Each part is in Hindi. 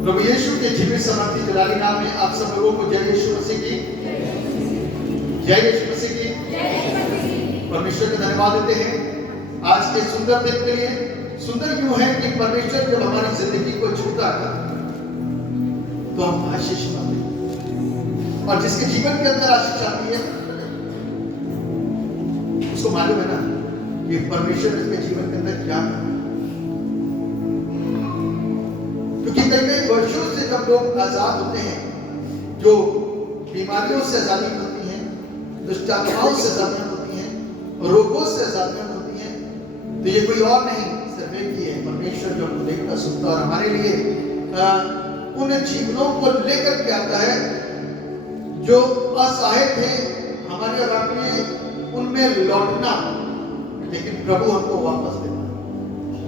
प्रभु यीशु के जीवित समर्थी जलाली नाम में आप सब लोगों को जय यीशु मसीह की, जय यीशु मसीह की। परमेश्वर का धन्यवाद देते हैं आज के सुंदर दिन के लिए। सुंदर क्यों है कि परमेश्वर जब हमारी जिंदगी को छूता है तो हम आशीष पाते हैं, और जिसके जीवन के अंदर आशीष आती है उसको मालूम है ना कि परमेश्वर इसके जीवन के अंदर क्या कर रहा है। क्योंकि कई वर्षों से जब लोग आजाद होते हैं, जो बीमारियों से आजादी होती है, दुष्टात्माओं से आजादी होती है, रोगों से आजादी होती है, तो ये कोई और नहीं सिर्फ एक ही है, परमेश्वर जो हमको देखता सुनता और हमारे लिए उन जीवनों को लेकर के आता है जो असहाय थे हमारे, और अपने उनमें लौटना, लेकिन प्रभु हमको वापस देता है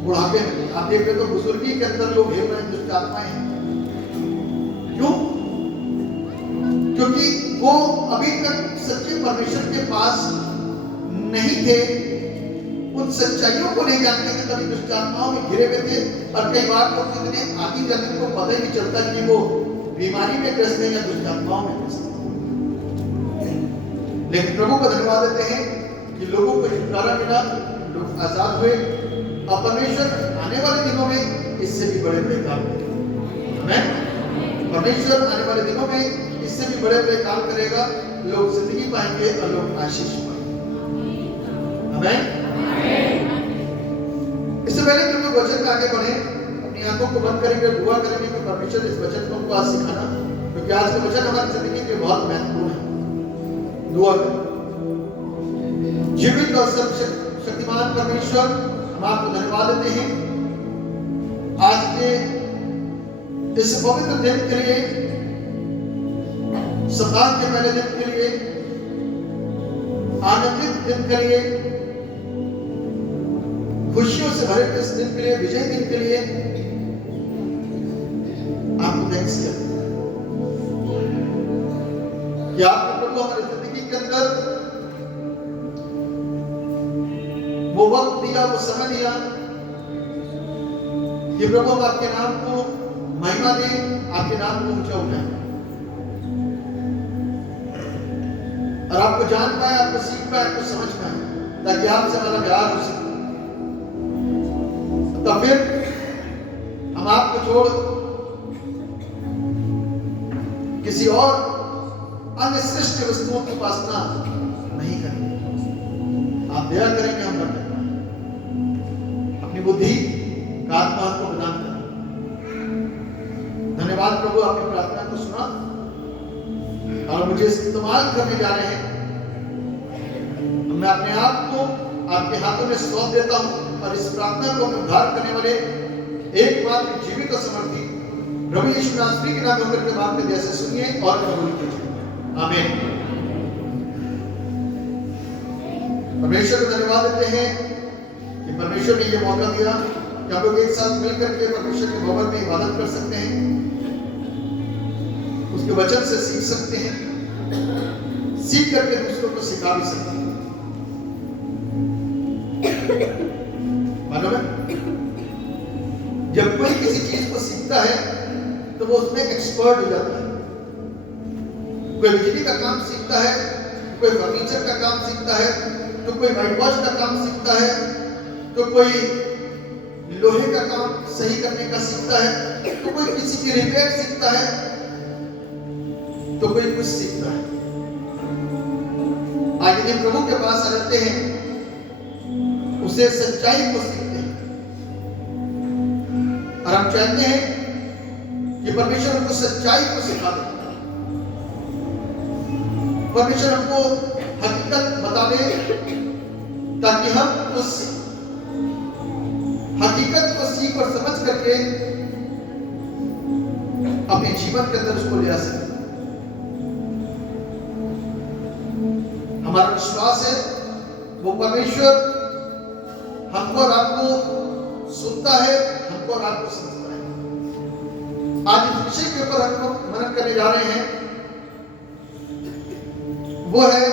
बुढ़ापे में। आप देख रहे तो बुजुर्गी के अंदर लोग हेल रहे दुष्ट आत्माएं हैं। क्यों? क्योंकि वो अभी तक सच्चे परमेश्वर के पास नहीं थे, उन सच्चाइयों को नहीं जानते थे, तभी दुष्ट आत्माओं में घिरे हुए थे। और कई बार तो इतने आदि जाने को पता ही नहीं चलता कि वो बीमारी में ग्रस्त है या दुष्ट आत्माओं में ग्रस्त है। लेकिन प्रभु को धन्यवाद देते हैं कि लोगों को छुटकारा मिला, लोग आजाद हुए, और परमेश्वर आने वाले दिनों में इससे भी बड़े बड़े काम करेगा। परमेश्वर आने वाले दिनों में इससे भी बड़े बड़े काम करेगा। लोग जिंदगी पाएंगे और लोग आशीष पाएंगे। आमीन। इससे पहले कि हम वचन में आगे बढ़े, अपनी आंखों को बंद करेंगे, दुआ करेंगे कि परमेश्वर इस वचन को हमको आज सिखाना, क्योंकि आज का वचन हमारी जिंदगी के बहुत महत्वपूर्ण है। दुआ करें। जीवित और शक्तिमान परमेश्वर, हम आपको धन्यवाद देते हैं आज के इस पवित्र दिन के लिए, सप्ताह के पहले दिन के लिए, आनंदित दिन के लिए, खुशियों से भरे इस दिन के लिए, विजय दिन के लिए आपको थैंक्स करते हैं कि आपने प्रभु हमारी जिंदगी के अंदर वो वक्त दिया, वो समय दिया कि प्रभु हम आपके नाम को महिमा दें, आपके नाम को ऊंचा उठाएं, और आपको जान पाए, आपको सीख पाए, आपको समझ पाए, ताकि आपसे हमारा प्यार हो सके। तो फिर हम आपको छोड़ किसी और अन्य श्रेष्ठ वस्तुओं की उपासना नहीं करेंगे। आप दया करेंगे हम करने अपनी बुद्धि का आत्मा को प्रदान करें। धन्यवाद प्रभु, आपकी प्रार्थना को सुना और मुझे इस्तेमाल करने जा रहे हैं। मैं अपने आप को आपके हाथों में सौंप देता हूं, और इस प्रार्थना को उद्धार करने वाले एकमात्र जीवित और समर्थी प्रभु यीशु नासरी के नाम में होकर के मांगते जैसे सुनिए और कबूल कीजिए। आमीन। परमेश्वर को धन्यवाद देते हैं कि परमेश्वर ने ये मौका दिया कि हम लोग एक साथ मिलकर के परमेश्वर के भवन में इबादत कर सकते हैं, उसके वचन से सीख सकते हैं, सीख करके दूसरों को सिखा भी सकते हैं। मालूम है, जब कोई किसी चीज को सीखता है तो वो उसमें एक्सपर्ट हो जाता है। कोई बिजली का काम सीखता है, कोई फर्नीचर का काम सीखता है, तो कोई व्हाइट वॉश का काम सीखता है, तो कोई लोहे का काम सही करने का सीखता है, तो कोई किसी की रिपेयर सीखता है, तो कोई कुछ सीखता है। आज यदि प्रभु के पास आ जाते हैं, उसे सच्चाई को सीखते हैं, और हम चाहते हैं कि परमेश्वर हमको सच्चाई को सिखा दे, परमेश्वर हमको हकीकत बता दे, ताकि हम उस हकीकत को सीख और समझ करके अपने जीवन के अंदर उसको ले आ सके। हमारा विश्वास है वो परमेश्वर हमको और आपको सुनता है, हमको और आपको समझता है। आज इस विषय के ऊपर हम लोग मनन करने जा रहे हैं, वो है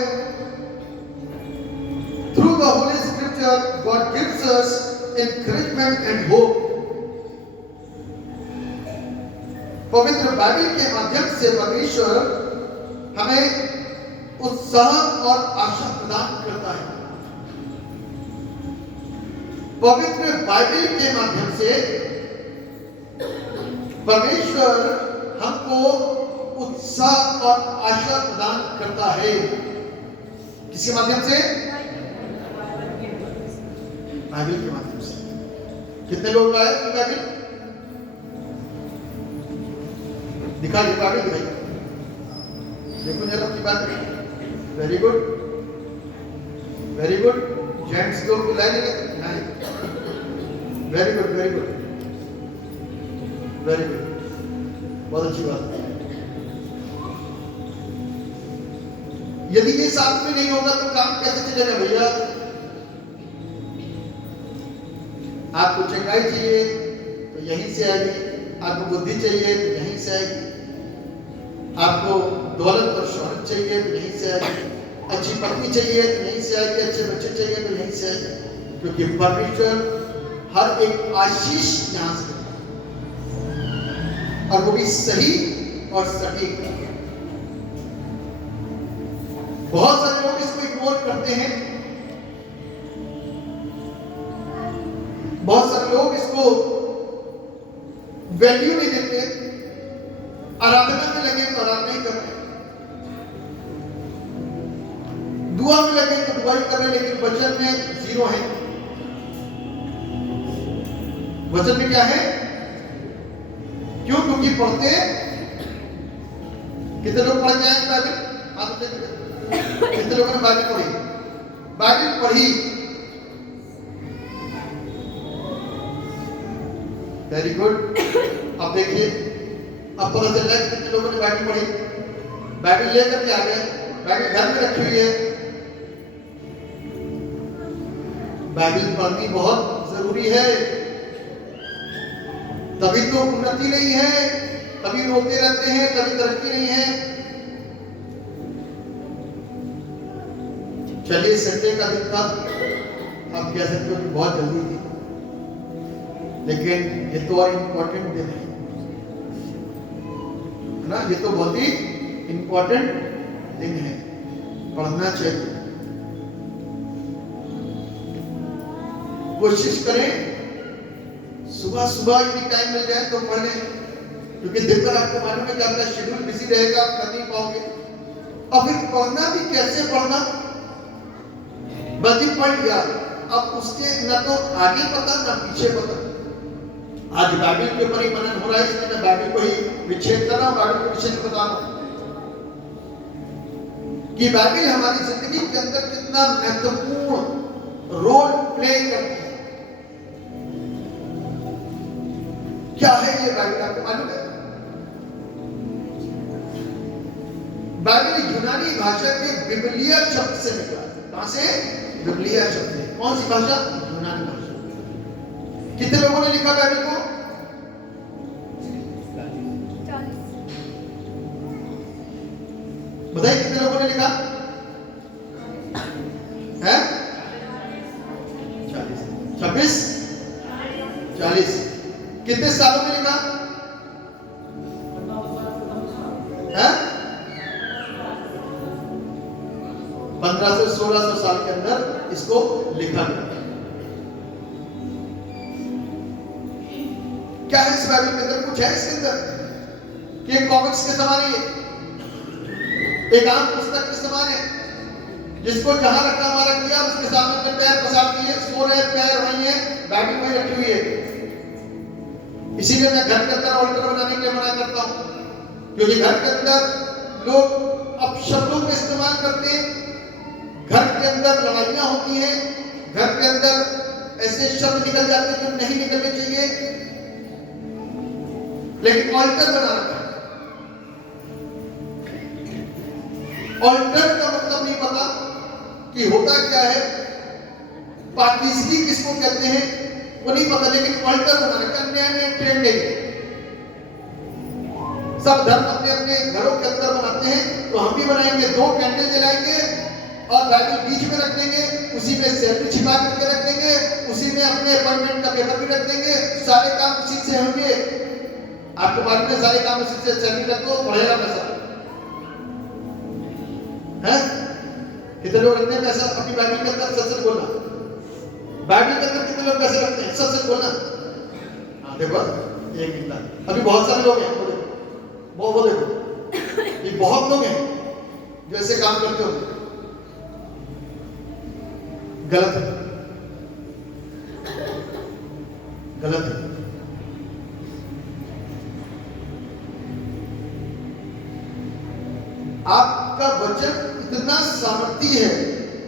through the Holy Scripture God gives us encouragement and hope। पवित्र बाइबल के माध्यम से परमेश्वर हमें उत्साह और आशा प्रदान करता है। पवित्र बाइबल के माध्यम से परमेश्वर हमको उत्साह और आशा प्रदान करता है। किसके माध्यम से? बाइबल के माध्यम से। कितने लोग आए बाइबल? दिखाइए बाइबल, दिखाइए, देखो जरा आपकी बात। Very good, very good. Gents लोग को लाए नहीं, very good, very good, very good, बहुत अच्छी बात। यदि ये साथ में नहीं होगा तो काम कैसे चलेगा भैया? आपको चंगाई चाहिए तो यहीं से आएगी, आपको बुद्धि चाहिए तो यहीं से आएगी, आपको दौलत और शोहरत चाहिए तो यहीं से आएगी, अच्छी पत्नी चाहिए तो यहीं से आएगी, अच्छे बच्चे चाहिए तो यहीं से आएगी, क्योंकि परमेश्वर हर एक आशीष यहां से और वो भी सही और सटीक। बहुत सारे लोग इसको इग्नोर करते हैं, बहुत सारे लोग इसको वैल्यू नहीं देते, आराधना में लगे तो आराधना ही कर रहे, दुआ में लगे तो दुआ ही कर रहे, लेकिन वचन में जीरो है। वचन में क्या है? क्यों? क्योंकि पढ़ते कितने लोग पढ़ के आए बाइबल? हाथ उठाइए। कितने लोगों ने बाइबल पढ़ी? बाइबल पढ़ी, वेरी गुड। अब देखिए, अब पता चल रहा है कितने लोगों ने बाइबल पढ़ी, बाइबल लेकर के आ गए, बाइबल घर में रखी हुई है। बाइबल पढ़नी बहुत जरूरी है, तभी तो उन्नति नहीं है, तभी रोते रहते हैं, तभी तरक्की नहीं है। चलिए, संडे का दिन था, आप कह सकते हो कि बहुत जल्दी थी, लेकिन ये तो और इम्पोर्टेंट दिन है ना, ये तो बहुत ही इम्पोर्टेंट दिन है, पढ़ना चाहिए। कोशिश करें सुबह सुबह यदि टाइम मिल जाए तो पढ़ लें, क्योंकि दिन भर आपको मालूम है कि आपका शेड्यूल बिजी रहेगा, आप कर नहीं पाओगे। और फिर पढ़ना भी कैसे पढ़ना? बस ही पढ़ लिया, अब उसके न तो आगे पता न पीछे पता। आज बाइबल के ऊपर ही मनन हो रहा है, इसलिए मैं बाइबल को ही विच्छेद कर रहा हूं, बाइबल के विषय में बता रहा हूं कि बाइबल हमारी जिंदगी के अंदर कितना महत्वपूर्ण रोल प्ले करती है। क्या है ये बाइबल, आपको मालूम है? बाइबल यूनानी भाषा के बिबलिया शब्द से निकला। कहां से? बिबलिया शब्द है। कौन सी भाषा? यूनानी भाषा। कितने लोगों ने लिखा बाइबल को? 40। बताइए कितने लोगों ने लिखा है? 40। 26, 40। कितने सालों में लिखा है? 1500 से 1600 साल के अंदर इसको लिखा गया। क्या है इस बाइबल के अंदर? कुछ है इसके अंदर कि कॉमिक्स के समान है, एक आम पुस्तक के समान है, जिसको जहां रखा हमारा किया उसके सामने अपने पैर पसार दिए, सो रहे पैर वही है, बाइबल वही रखी हुई है। इसीलिए मैं घर के अंदर ऑल्टर बनाने के लिए मना करता हूं, क्योंकि घर के अंदर लोग अब शब्दों का इस्तेमाल करते हैं, घर के अंदर लड़ाइयां होती हैं, घर के अंदर ऐसे शब्द निकल जाते हैं जो नहीं निकलने चाहिए, लेकिन ऑल्टर बना रखा है। ऑल्टर का मतलब नहीं पता कि होता क्या है, पाकिस्तानी किसको कहते हैं वो नहीं पता, लेकिन ऑल्टर बना रखा है। नए ट्रेंडिंग सब धर्म अपने अपने घरों के अंदर बनाते हैं, तो हम भी बनाएंगे, 2 कैंडल जलाएंगे और बाइबल बीच में रख देंगे, उसी में सेल्फी छिपा करके रख देंगे, उसी में अपने अपॉइंटमेंट का पेपर भी रख देंगे, सारे काम उसी से होंगे। आपके बारे में सारे काम उसी से सैलरी रखो, बढ़ेगा पैसा है। कितने लोग रखते हैं पैसा अपनी बाइबल के अंदर? सच बोलना। बाइबल के अंदर कितने लोग पैसे रखते हैं? सच बोलना। हाँ देखो, एक मिनट, अभी बहुत सारे लोग हैं, वो देखो, ये बहुत लोग हैं जो ऐसे काम करते हो। गलत है, गलत है। आपका वचन इतना सामर्थी है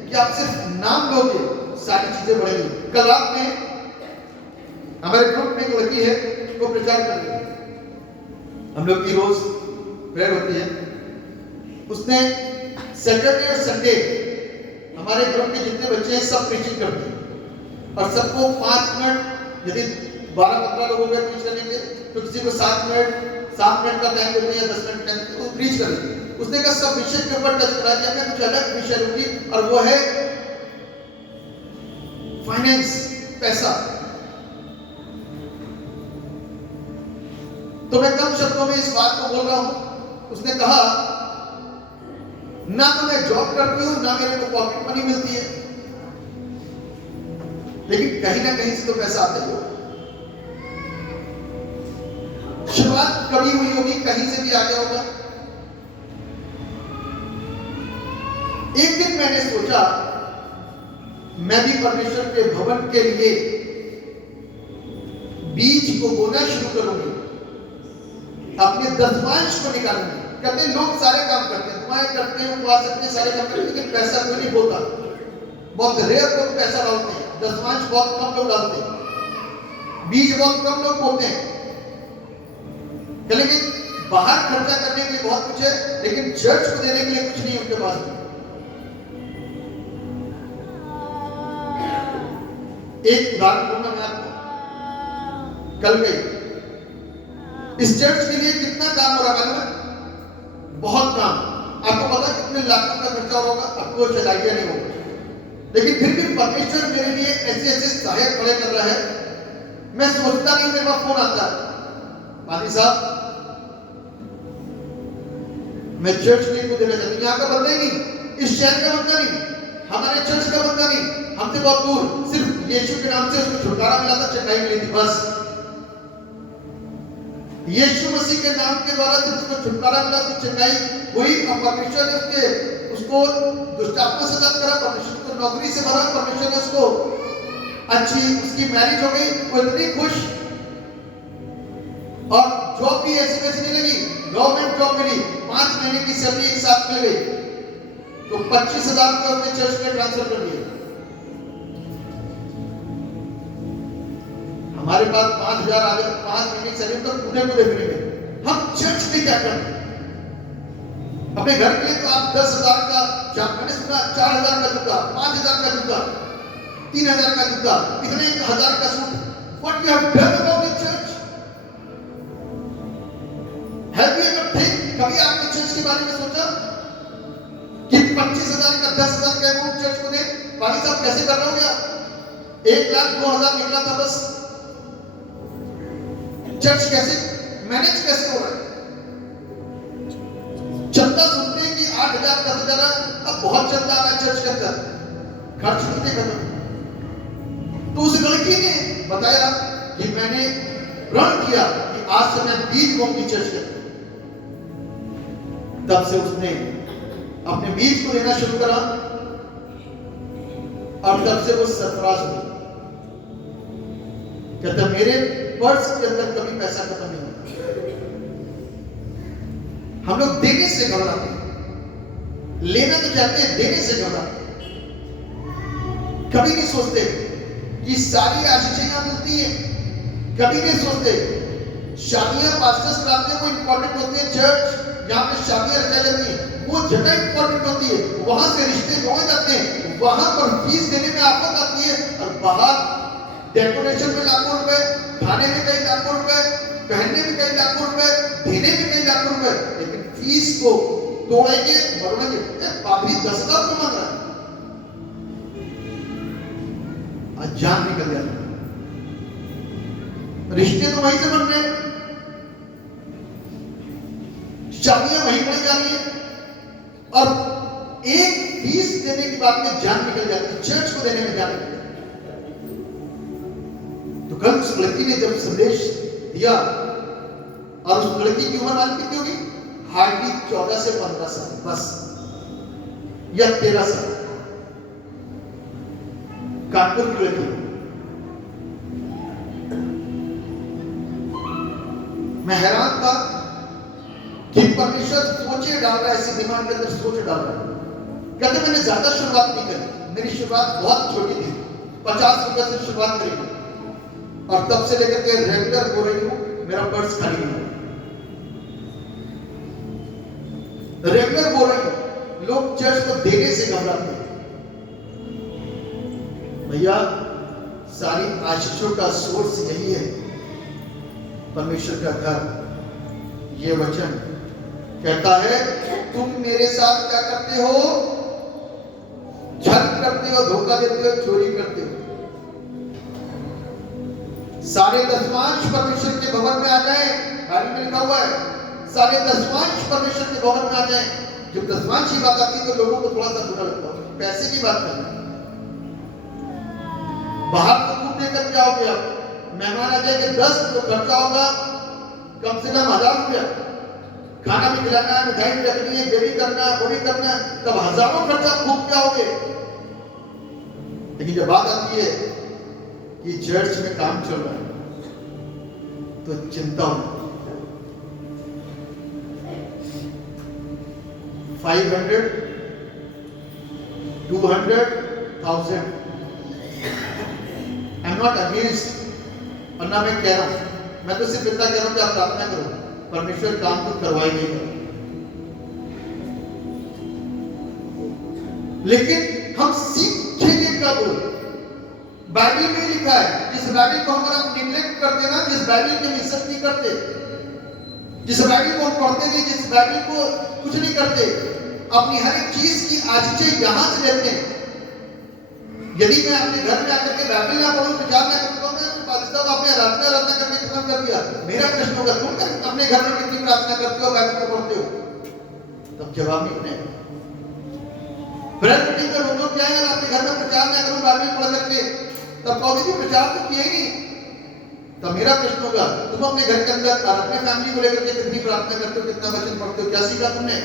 कि आप सिर्फ नाम लोगे, सारी चीजें बढ़ेंगी। कल रात में हमारे ग्रुप में एक लड़की है, वो प्रचार कर रही है। हम लोग की रोज प्रेयर होती है। उसने सैटरडे और संडे हमारे ग्रुप के जितने बच्चे हैं सब प्रीचिंग करते हैं, और सबको 5 मिनट, यदि 12-15 लोगों में प्रीच करेंगे तो किसी को 7 मिनट का टाइम देते हैं या 10 मिनट का, तो प्रीच करेंगे। उसने कहा सब विषय के ऊपर टच करा दिया, मैं कुछ अलग विषय लूंगी, और वो है फाइनेंस, पैसा। तो मैं कम शब्दों में इस बात को बोल रहा हूं। उसने कहा ना तो मैं जॉब करती हूं, ना मेरे को पॉकेट मनी मिलती है, लेकिन कहीं ना कहीं से तो पैसा आता ही होगा। शुरुआत कभी हुई होगी, कहीं से भी आ गया होगा। एक दिन मैंने सोचा मैं भी परमेश्वर के भवन के लिए बीज को बोना शुरू करूंगी, अपने दशमांश को निकालूंगी। कहते हैं लोग सारे काम करते हैं, दुआएं करते हैं, उपवास करते हैं, सारे काम करते हैं, लेकिन पैसा कोई नहीं बोलता। बहुत रेयर लोग पैसा डालते हैं, दशमांश बहुत कम लोग डालते हैं, बीज बहुत कम लोग बोलते हैं। लेकिन बाहर खर्चा करने के लिए बहुत कुछ है, लेकिन चर्च को देने के लिए कुछ नहीं उनके पास। एक उदाहरण दूंगा मैं आपको। कल गई इस चर्च के लिए कितना काम हो रहा है, बहुत काम। आपको पता कितने लाखों का खर्चा होगा? आपको शायद आइडिया नहीं होगा, लेकिन फिर भी परमेश्वर मेरे लिए ऐसे ऐसे सहायक खड़े कर रहा है। मैं सोचता नहीं, मेरे पास फोन आता है, पादी साहब मैं चर्च नहीं को देना चाहती। यहाँ का बंदा ही नहीं, इस शहर का बंदा नहीं, हमारे चर्च का बंदा नहीं, हमसे बहुत दूर, सिर्फ यीशु के नाम से उसको छुटकारा मिला था, चंगाई मिली थी, बस। यीशु मसीह के नाम के द्वारा सिर्फ उसको छुटकारा मिला, तो चंगाई हुई। और परमेश्वर ने उसको दुष्टात्मा से आजाद करा, परमेश्वर को नौकरी से भरा, परमेश्वर ने उसको अच्छी उसकी मैरिज हो गई, वो इतनी खुश। और जॉब भी ऐसी वैसी नहीं लगी, गवर्नमेंट जॉब मिली, 5 महीने की सैलरी एक साथ मिल गई, तो 25,000 रुपये अपने चर्च में ट्रांसफर कर दिए। हमारे पास 5,000 आ गए, 5 महीने की सैलरी तो पूरे को देखने में हम चर्च में क्या करते हैं? अपने घर के लिए तो आप 10,000 का, मैंने सुना 4,000 का जूता, 5,000 का जूता, 3,000 का जूता, इतने 1,000 का suit. What you have done about the church? Have you ever think? कभी आपने चर्च के बारे में सोचा कि 25,000 का 10,000 का अमाउंट चर्च को दे? भाई साहब कैसे कर रहे हो क्या? 1,02,000 निकला था बस। चर्च कैसे मैनेज कैसे हो रहा है? चंदा सुनते हैं कि 8,000 10,000, अब बहुत चंदा आ रहा है चर्च के अंदर, खर्च नहीं करना। तो उस लड़की ने बताया कि मैंने प्रण किया कि आज से मैं बीज बोऊंगी चर्च के अंदर। तब से उसने अपने बीज को लेना शुरू करा, और तब से वो सरफराज हुई। कहता मेरे पर्स के अंदर कभी पैसा खत्म नहीं होता। हम लोग देने से घबराते हैं, लेना तो चाहते हैं, देने से घबराते हैं। कभी नहीं सोचते कि सारी आशीषें यहां मिलती है, कभी नहीं सोचते शादियां पास्टर्स कराते हैं, वो इंपॉर्टेंट होती है। चर्च जहां पे शादियां रचाई जाती है, वो जगह इंपॉर्टेंट होती है, वहां से रिश्ते जोड़े जाते हैं, वहां पर फीस देने में आफत आती है। और बाहर डेकोरेशन में लाखों रुपए, खाने में कई लाखों रुपए, पहनने में कई लाखों रुपए, देने में कई लाखों रुपए, लेकिन फीस को तोड़ेंगे, मरोड़ेंगे। पादरी 10,000 को मांग रहा है, आज जान निकल जाता है। रिश्ते तो वहीं से बन रहे हैं, चाबियां वहीं पड़ी जा रही है और एक फीस देने की बात में जान निकल जाती है, चर्च को देने में जान निकल जाती है। तो कल उस लड़की ने जब संदेश दिया और उस लड़की की उम्र मालूम कितनी होगी? हार्डली 14 से 15 साल बस, या 13 साल। कानपुर की लड़की। मैं हैरान था कि परमेश्वर सोचे डाल रहा है, ऐसे दिमाग के अंदर सोच डाल रहा है। कहते मैंने ज्यादा शुरुआत नहीं करी, मेरी शुरुआत बहुत छोटी थी, 50 रुपए से शुरुआत करी और तब से लेकर के रेगुलर हो रही हूं, मेरा पर्स खाली नहीं है, रेगुलर हो रही हूं। लोग चर्च को देने से घबराते हैं। भैया सारी आशीषों का सोर्स यही है, परमेश्वर का घर। ये वचन कहता है तुम मेरे साथ क्या करते हो? छल करते हो, धोखा देते हो, चोरी करते हो। सारे दशमांश परमेश्वर के भवन में आ जाए, बाइबल में लिखा हुआ है सारे दशमांश परमेश्वर के भवन में आ जाए। जब दशमांश की बात आती है तो लोगों को थोड़ा सा बुरा लगता है, पैसे की बात करना, बाहर तो खूब देकर के आओगे आप, मेहमान आ जाएंगे 10 तो खर्चा होगा कम से कम 1000 रुपया, खाना भी खिलाना है, मिठाई भी रखनी है, ये भी करना है, वो भी करना है, तब हजारों खर्चा खूब क्या होगे। लेकिन जब बात आती है कि चर्च में काम चल रहा है तो चिंता होती है। 500, 200, 1000, आई एम नॉट अगेंस्ट, और ना मैं कह रहा हूं, मैं तो सिर्फ इतना कह रहा हूं कि आप प्रार्थना करो, परमेश्वर काम तो करवाएंगे। लेकिन हम सीखेंगे कब? बाइबल में लिखा है, जिस बाइबल को हम निग्लेक्ट करते ना, जिस बाइबल की हम इज्जत नहीं करते, जिस बाइबल को हम पढ़ते नहीं, जिस बाइबल को कुछ नहीं करते, अपनी हर एक चीज की आजीज़ें यहां से लेते हैं। यदि मैं अपने घर में आकर के बाइबल ना पढ़ूं, विचार ना करूं, तो आपने आराधना करके खत्म कर दिया। मेरा प्रश्न होगा तुम अपने घर में कितनी प्रार्थना करते हो, बाइबल को पढ़ते हो? तब जवाब नहीं बनेगा। ब्रेड मीटिंग में लोगों क्या है, अपने घर में प्रचार ना करूं बाइबल पढ़ करके, तब कहोगे कि प्रचार तो किया ही नहीं। तब मेरा प्रश्न होगा तुम अपने घर के अंदर और अपने फैमिली को लेकर के कितनी प्रार्थना करते हो, कितना वचन पढ़ते हो, क्या सीखा तुमने?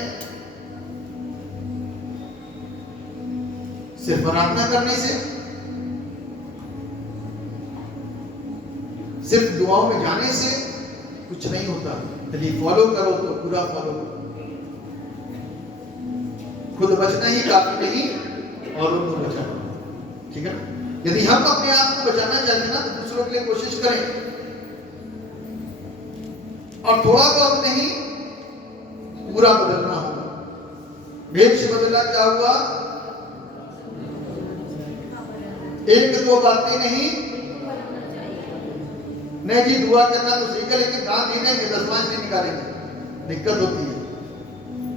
सिर्फ प्रार्थना करने से, सिर्फ दुआओं में जाने से कुछ नहीं होता। यदि फॉलो करो तो पूरा फॉलो करो। खुद बचना ही काफी नहीं और उनको बचाना, ठीक है ना? यदि हम अपने आप को बचाना चाहते हैं ना, तो दूसरों के लिए कोशिश करें, और थोड़ा बहुत नहीं पूरा बदलना होगा। भेद से बदला क्या हुआ? एक दो बातें नहीं जी, दुआ करना तो सीखा, लेकिन दान नहीं देंगे, दशमांश नहीं निकालेंगे, दिक्कत होती है।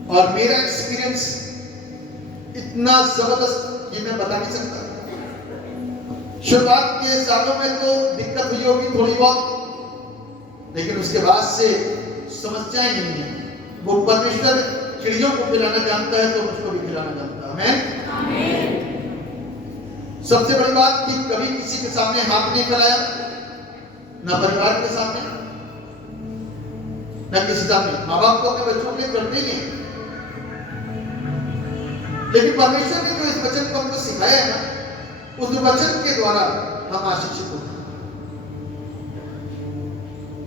और मेरा एक्सपीरियंस इतना जबरदस्त कि मैं बता नहीं सकता। शुरुआत के सालों में तो दिक्कत हुई होगी थोड़ी बहुत, लेकिन उसके बाद से समस्याएं नहीं है। वो परमेश्वर चिड़ियों को खिलाना जानता है तो मुझको भी खिलाना जानता है। आमीन। सबसे बड़ी बात कि कभी किसी के सामने हाथ नहीं फैलाया, ना परिवार के सामने, ना किसी सामने। माँ बाप को अपने बच्चों के लिए करते ही हैं, लेकिन परमेश्वर ने जो इस वचन को हमको सिखाया है ना, उस वचन के द्वारा हम आशीषित होते हैं।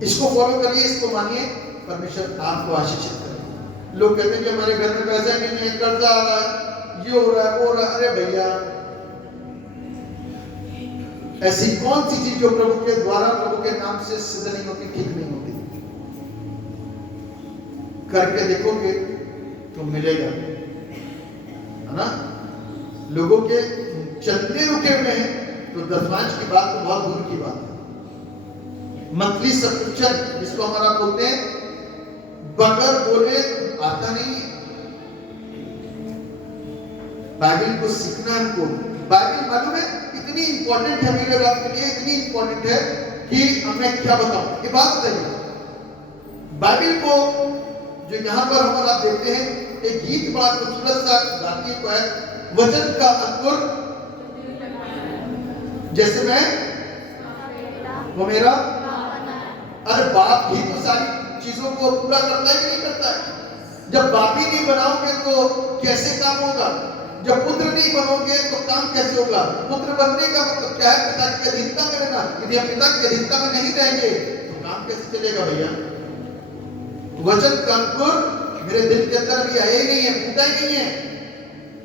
इसको फॉलो करिए, इसको मानिए, परमेश्वर आपको आशीषित करे। लोग कहते हैं कि हमारे घर में पैसा नहीं है, कर्जा आ रहा है, ये हो रहा है, वो हो रहा है। अरे भैया, ऐसी कौन सी चीज जो प्रभु के द्वारा, प्रभु के नाम से सिद्ध नहीं होती, ठीक नहीं होती? करके देखोगे तो मिलेगा, है ना? लोगों के चलने रुके हुए हैं तो दशमांश की बात तो बहुत दूर की बात है। मंथली सब्सक्रिप्शन जिसको हमारा बोलते हैं, बगैर बोले आता नहीं है। बाइबल को सीखना हमको, बाइबल मालूम है इतनी इंपॉर्टेंट है मेरे बात के लिए, इतनी इंपॉर्टेंट है कि मैं क्या बताऊं। ये बात बताइए, बाइबल को जो यहाँ पर हम और आप देखते हैं, एक गीत बड़ा खूबसूरत सा गाती है, वचन का अंकुर जैसे मैं वो मेरा, अरे बाप ही तो सारी चीजों को पूरा करता है कि नहीं करता है? जब बाप ही नहीं बनाओगे तो कैसे काम होगा? जब पुत्र नहीं बनोगे तो काम कैसे होगा? पुत्र बनने का मतलब क्या है? पिता की अधीनता में रहना। यदि हम पिता की अधीनता में नहीं रहेंगे तो काम कैसे चलेगा भैया? वचन का अंकुर मेरे दिल के अंदर भी आया ही नहीं है, फूटा ही नहीं है।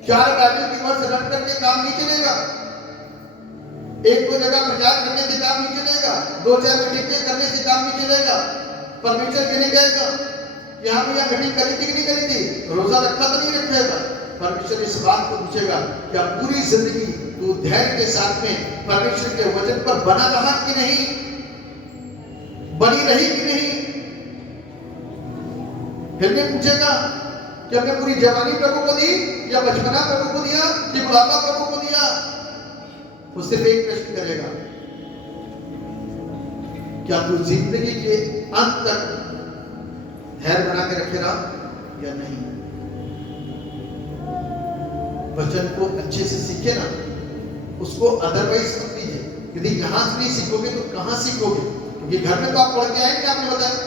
4 बाइबल की वर्ष रट करके काम नहीं चलेगा, 1-2 जगह प्रचार करने से काम नहीं चलेगा, 2-4 मीटिंग करने से काम नहीं चलेगा। परमेश्वर कहने जाएगा कि हाँ भैया मीटिंग करी थी कि नहीं करी थी, रोजा रखा तो नहीं रखेगा। परमेश्वर इस बात को पूछेगा क्या पूरी जिंदगी तू धैर्य के साथ में परमेश्वर के वचन पर बना रहा कि नहीं, बनी रही कि नहीं? फिर भी पूछेगा कि हमने पूरी जवानी प्रभु को दी या बचपना प्रभु को दिया कि बुढ़ापा प्रभु को दिया? वो सिर्फ एक प्रश्न करेगा, क्या तू जिंदगी के अंत तक धैर्य बना के रखेगा या नहीं? वचन को अच्छे से सीखे ना, उसको अदरवाइज मत लीजिए। यदि यहां से नहीं सीखोगे तो कहां सीखोगे? क्योंकि घर में तो आप पढ़ के आए, क्या आपने बताया?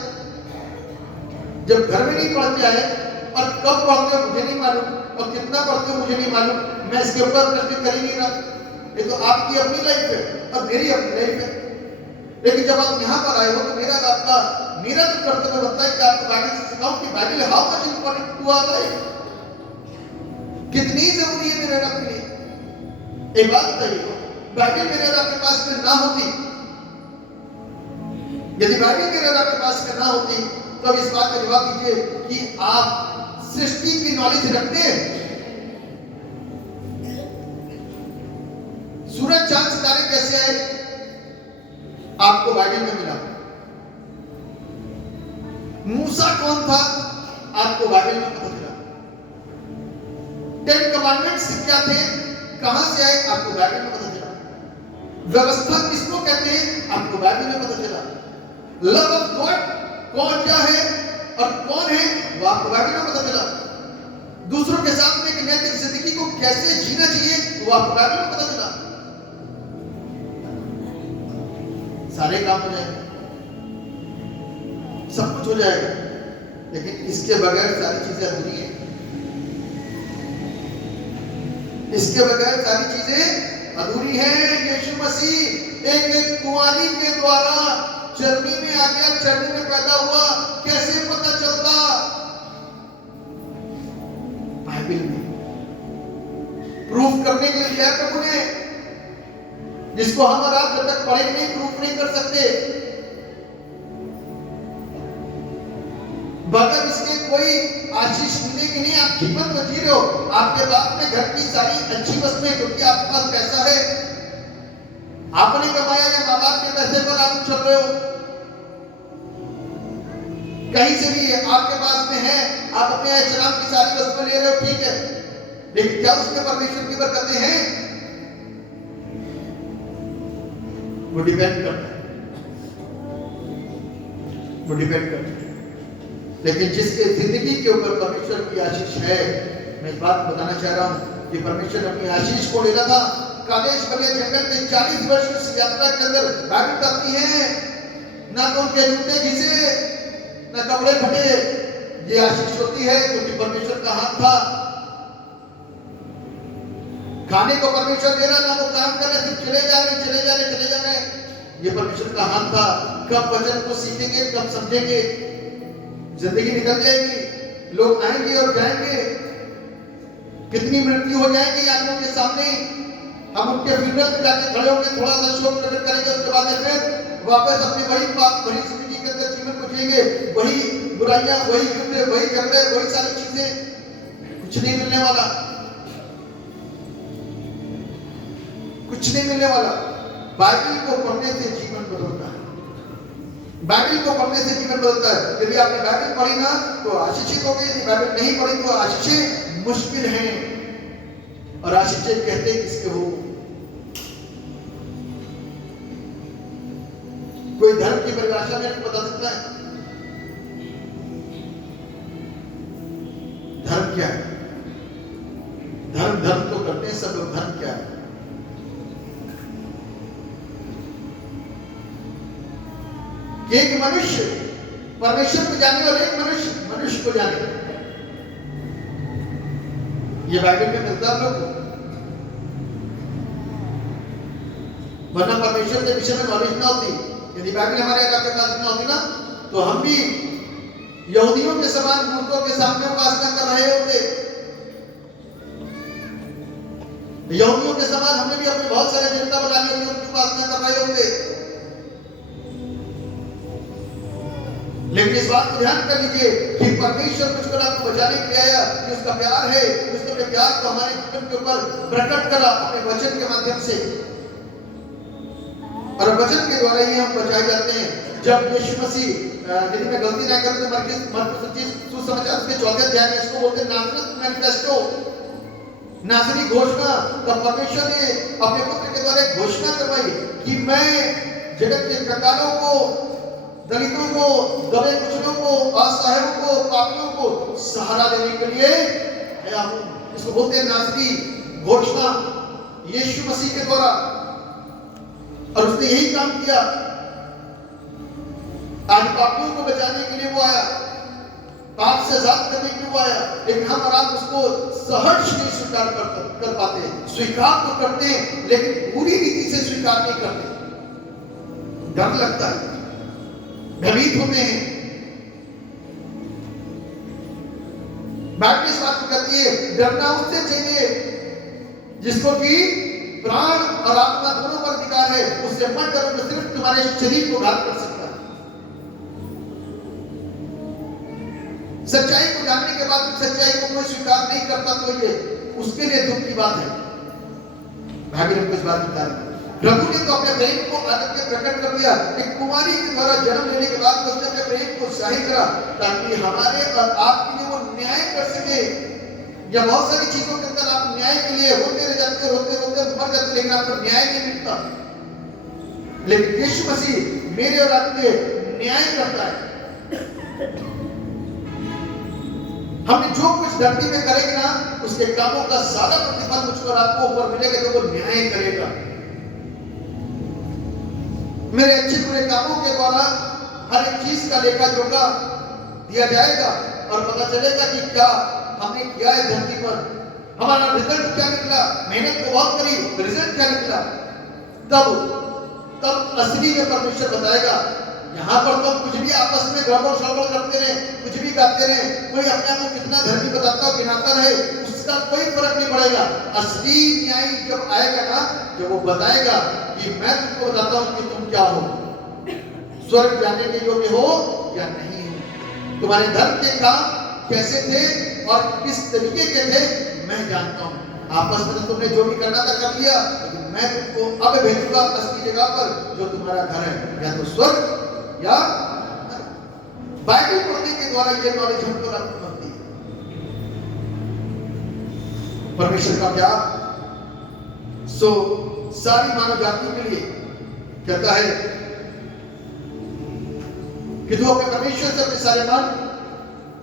जब घर में नहीं पढ़ के आए और कब पढ़ते हो मुझे नहीं मालूम, और कितना पढ़ते हो मुझे नहीं मालूम, मैं इसके ऊपर प्रश्न कर ही नहीं रहा। ये तो आपकी अपनी लाइफ है और मेरी अपनी लाइफ है। लेकिन जब आप यहाँ पर आए हो तो मेरा तो कर्तव्य बनता है कि आपको बाइबल से सिखाऊं कि Bible how much important to our life, कितनी जरूरी है मेरे रब के लिए। एक बात बताइए, बाइबल मेरे रब के पास में ना होती, यदि बाइबल मेरे रब के पास में ना होती तो अब इस बात का जवाब दीजिए कि आप सृष्टि की नॉलेज रखते हैं? सूरज चांद सितारे कैसे आए आपको बाइबल में मिला। मूसा कौन था आपको बाइबल में पता चला। 10 कमांडमेंट्स क्या थे, कहां से आए आपको बाइबल में पता चला। व्यवस्था किसको कहते हैं आपको बाइबल में पता चला। लव ऑफ गॉड कौन क्या है और कौन है वो आपको बाइबल में पता चला। दूसरों के साथ में एक नैतिक जिंदगी को कैसे जीना चाहिए वो आपको बाइबल में पता चला। सारे काम हो जाएंगे, सब कुछ हो जाएगा, लेकिन इसके बगैर सारी चीजें अधूरी हैं। इसके बगैर सारी चीजें अधूरी हैं। यीशु मसीह एक कुंवारी के द्वारा चर्नी में आ गया, चर्नी में पैदा हुआ, कैसे पता चलता? बाइबल में प्रूफ करने के लिए दिया प्रभु ने, जिसको हम और आप जब तक पढ़े नहीं प्रूफ नहीं कर सकते। बगैर इसके कोई आशीष मिलेगी नहीं। आप जीवन तो जी रहे हो, आपके पास में घर की सारी अच्छी वस्तुएं, क्योंकि आपके पास पैसा है, आपने कमाया या माँ बाप के पैसे पर आप चल रहे हो। कहीं से भी आपके पास में है, आप अपने ऐशआराम की सारी वस्तुएं ले रहे हो, ठीक है, लेकिन क्या उसमें परमेश्वर की बरकतें हैं? वो डिपेंड करता है, वो डिपेंड करता है। लेकिन जिसके जिंदगी के ऊपर परमेश्वर की आशीष है, मैं इस बात को बताना चाह रहा हूं कि परमेश्वर अपनी आशीष को लेना था। कादेश बर्ने जंगल में 40 वर्ष की यात्रा के अंदर बाइबल कहती है ना तो उनके जूते घिसे ना कपड़े फटे। ये आशीष होती है क्योंकि परमेश्वर का हाथ था। खाने को परमेश्वर दे रहा था, वो काम कर रहे थे, चले जा रहे। ये परमेश्वर का हाथ था। कब वचन को सीखेंगे, कब समझेंगे, जिंदगी निकल जाएगी, लोग आएंगे और जाएंगे, कितनी मृत्यु हो जाएगी आंखों के सामने। हम उनके फ्यूनरल में जाके खड़े होंगे, थोड़ा सा शोक प्रकट करेंगे, उसके बाद फिर वापस अपनी वही जिंदगी के अंदर जीवन को जिएंगे। वही बुराइयां, वही युद्ध, वही झगड़े, वही सारी चीजें। कुछ नहीं मिलने वाला, कुछ नहीं मिलने वाला। बाइबल को पढ़ने से जीवन बदलता है, बाइबल को पढ़ने से जीवन बदलता है। यदि आपने बाइबल पढ़ी ना तो आशीषित हो गए, यदि बाइबल नहीं पढ़ी तो आशीषें मुश्किल हैं। और आशीषें कहते किसके हो? कोई धर्म की परिभाषा में नहीं बता सकता है। धर्म क्या है? धर्म धर्म तो करते हैं सब लोग, धर्म क्या है? कि एक मनुष्य परमेश्वर को जाने और एक मनुष्य मनुष्य को जाने। ये बाइबल में मिलता है लोग, वरना परमेश्वर के विषय में नॉलेज ना होती। यदि बाइबल हमारे आपके पास ना होती ना, तो हम भी यहूदियों के समान मूर्तों के सामने उपासना कर रहे होते। यहूदियों के समान हमने भी अपने बहुत सारे देवता बना लिए होते, उनकी उपासना कर रहे होते। लेकिन इस बात को ध्यान कर लीजिए कि परमेश्वर मुझको आपको बचाने के लिए आया, कि उसका प्यार है, उसने अपने प्यार को हमारे जीवन के ऊपर प्रकट करा अपने वचन के माध्यम से, और वचन के द्वारा ही हम बचाए जाते हैं। जब यीशु मसीह, यदि मैं गलती ना करूं तो मरकुस सुसमाचार उसके 4वें अध्याय में इसको बोलते हैं नासरत मैनिफेस्टो, नासरी घोषणा। तब परमेश्वर ने अपने पुत्र के द्वारा एक घोषणा करवाई कि मैं जगत के कंगालों को, दलितों को, दबे कुचलों को, असहायों को, पापियों को सहारा देने के लिए आया हूं। इसको बोलते हैं नासरी घोषणा, यीशु मसीह के द्वारा। और उसने यही काम किया। आज पापियों को बचाने के लिए वो आया, पाप से आजाद करने के लिए वो आया। लेकिन हम और आप उसको सहर्ष नहीं स्वीकार कर पाते। स्वीकार तो करते हैं लेकिन पूरी रीति से स्वीकार नहीं करते। डर लगता है, भयभीत होते हैं। बाइबल इस बात को कहती है, डरना उससे चाहिए जिसको कि प्राण और आत्मा दोनों पर अधिकार है। उससे मत डरो जो सिर्फ तुम्हारे शरीर को घात कर सकता है। सच्चाई को जानने के बाद सच्चाई को कोई स्वीकार नहीं करता तो ये उसके लिए दुख की बात है। भाभी हमको इस बात बता रहे, प्रभु ने तो अपने प्रेम को आदत के प्रकट कर दिया। एक कुमारी के द्वारा जन्म लेने के बाद उसने अपने प्रेम को जाहिर करा ताकि हमारे और आपके लिए वो न्याय कर सके। या बहुत सारी चीजों के अंदर आप न्याय के लिए होते रह जाते, रोते रोते मर जाते, लेकिन आपको न्याय नहीं मिलता। लेकिन यीशु मसीह मेरे और आपके लिए न्याय करता है। हम जो कुछ धरती में करेंगे ना, उसके कामों का सारा प्रतिफल मुझको और आपको ऊपर मिलेगा, तो वो न्याय करेगा। मेरे अच्छे बुरे कामों के द्वारा हर एक चीज का लेखा जोखा दिया जाएगा और पता चलेगा कि क्या हमने किया है धरती पर, हमारा रिजल्ट क्या निकला। मेहनत को बहुत करी, रिजल्ट क्या निकला, तब असली में परमेश्वर बताएगा। यहाँ पर तो कुछ भी आपस में गड़बड़ सड़बड़ करते रहे, कुछ भी गाते रहे, कोई अपने को कितना धर्मी बताता हो, गिनाता रहे, उसका कोई फर्क नहीं पड़ेगा। असली न्याय जब आएगा ना, जब वो बताएगा कि मैं तुमको बताता हूं कि तुम क्या हो, स्वर्ग जाने के योग्य हो या नहीं हो, तुम्हारे धर्म के काम कैसे थे और किस तरीके के थे मैं जानता हूं। आपस में तुमने जो भी करना था कर लिया, लेकिन मैं तुमको अब भेजूंगा असली जगह पर जो तुम्हारा घर है, या तो स्वर्ग या बाइबल पढ़ने के द्वारा ये नॉलेज हमको प्राप्त होती है। परमेश्वर का प्यार सारी मानव जाति के लिए कहता है कि तू अपने परमेश्वर से अपने सारे मन,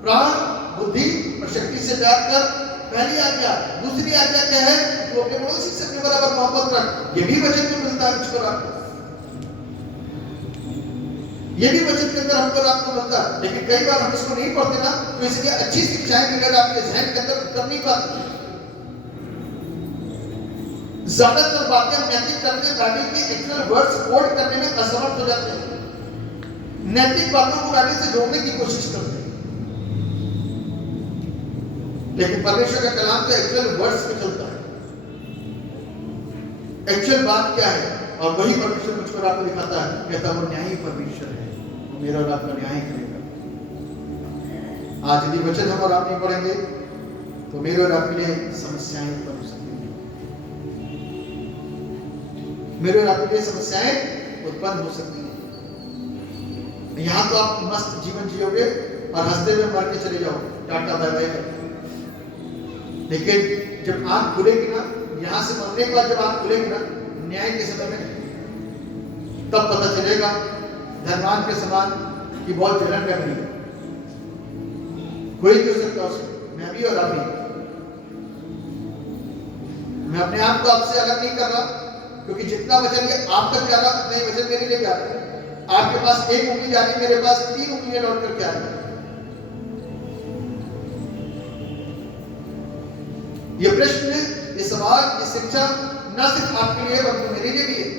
प्राण, बुद्धि और शक्ति से प्यार कर। पहली आज्ञा। दूसरी आज्ञा क्या है? तू अपने पड़ोसी से अपने बराबर मोहब्बत रख। ये भी वचन में मिलता है मुझको आपको, ये भी वचन के अंदर हमको आपको मिलता है। लेकिन कई बार हम इसको नहीं पढ़ते ना, तो इसलिए अच्छी शिक्षाएं मिलेगा आपके जहन के अंदर कर नहीं पाते। ज्यादातर बातें हम नैतिक करते हैं, बाइबल के एक्चुअल वर्ड्स कोड करने में असमर्थ हो जाते हैं। नैतिक बातों को बाइबल से जोड़ने की कोशिश करते हैं, लेकिन परमेश्वर का कलाम तो एक्चुअल वर्ड्स में चलता है। एक्चुअल बात क्या है, और वही परमेश्वर मुझको आपको दिखाता है। कहता वो न्यायी परमेश्वर है, मेरा और आपका न्याय करेगा। आज यदि वचन हम और आप नहीं पढ़ेंगे तो मेरे और आपके लिए समस्याएं उत्पन्न हो सकती हैं। मेरे और आपके लिए समस्याएं उत्पन्न हो सकती हैं। यहाँ तो आप मस्त जीवन जियोगे और हंसते हुए मर के चले जाओ, टाटा बाय बाय करके। लेकिन जब आंख खुलेगी ना, यहां से मरने के बाद जब आंख खुलेगी ना, न्याय के समय में, तब पता चलेगा धनवान के समान कि बहुत जलन लग रही है। कोई भी हो सकता है उसको, मैं भी और आप भी। मैं अपने आप को आपसे अलग नहीं कर रहा, क्योंकि जितना वजन ये आप तक जा रहा उतना ही वजन मेरे लिए जा रहा है। आपके पास एक उंगली जा रही, मेरे पास 3 उंगलियां लौट करके आ रही। ये प्रश्न, ये सवाल, ये शिक्षा न सिर्फ आपके लिए बल्कि मेरे लिए भी है।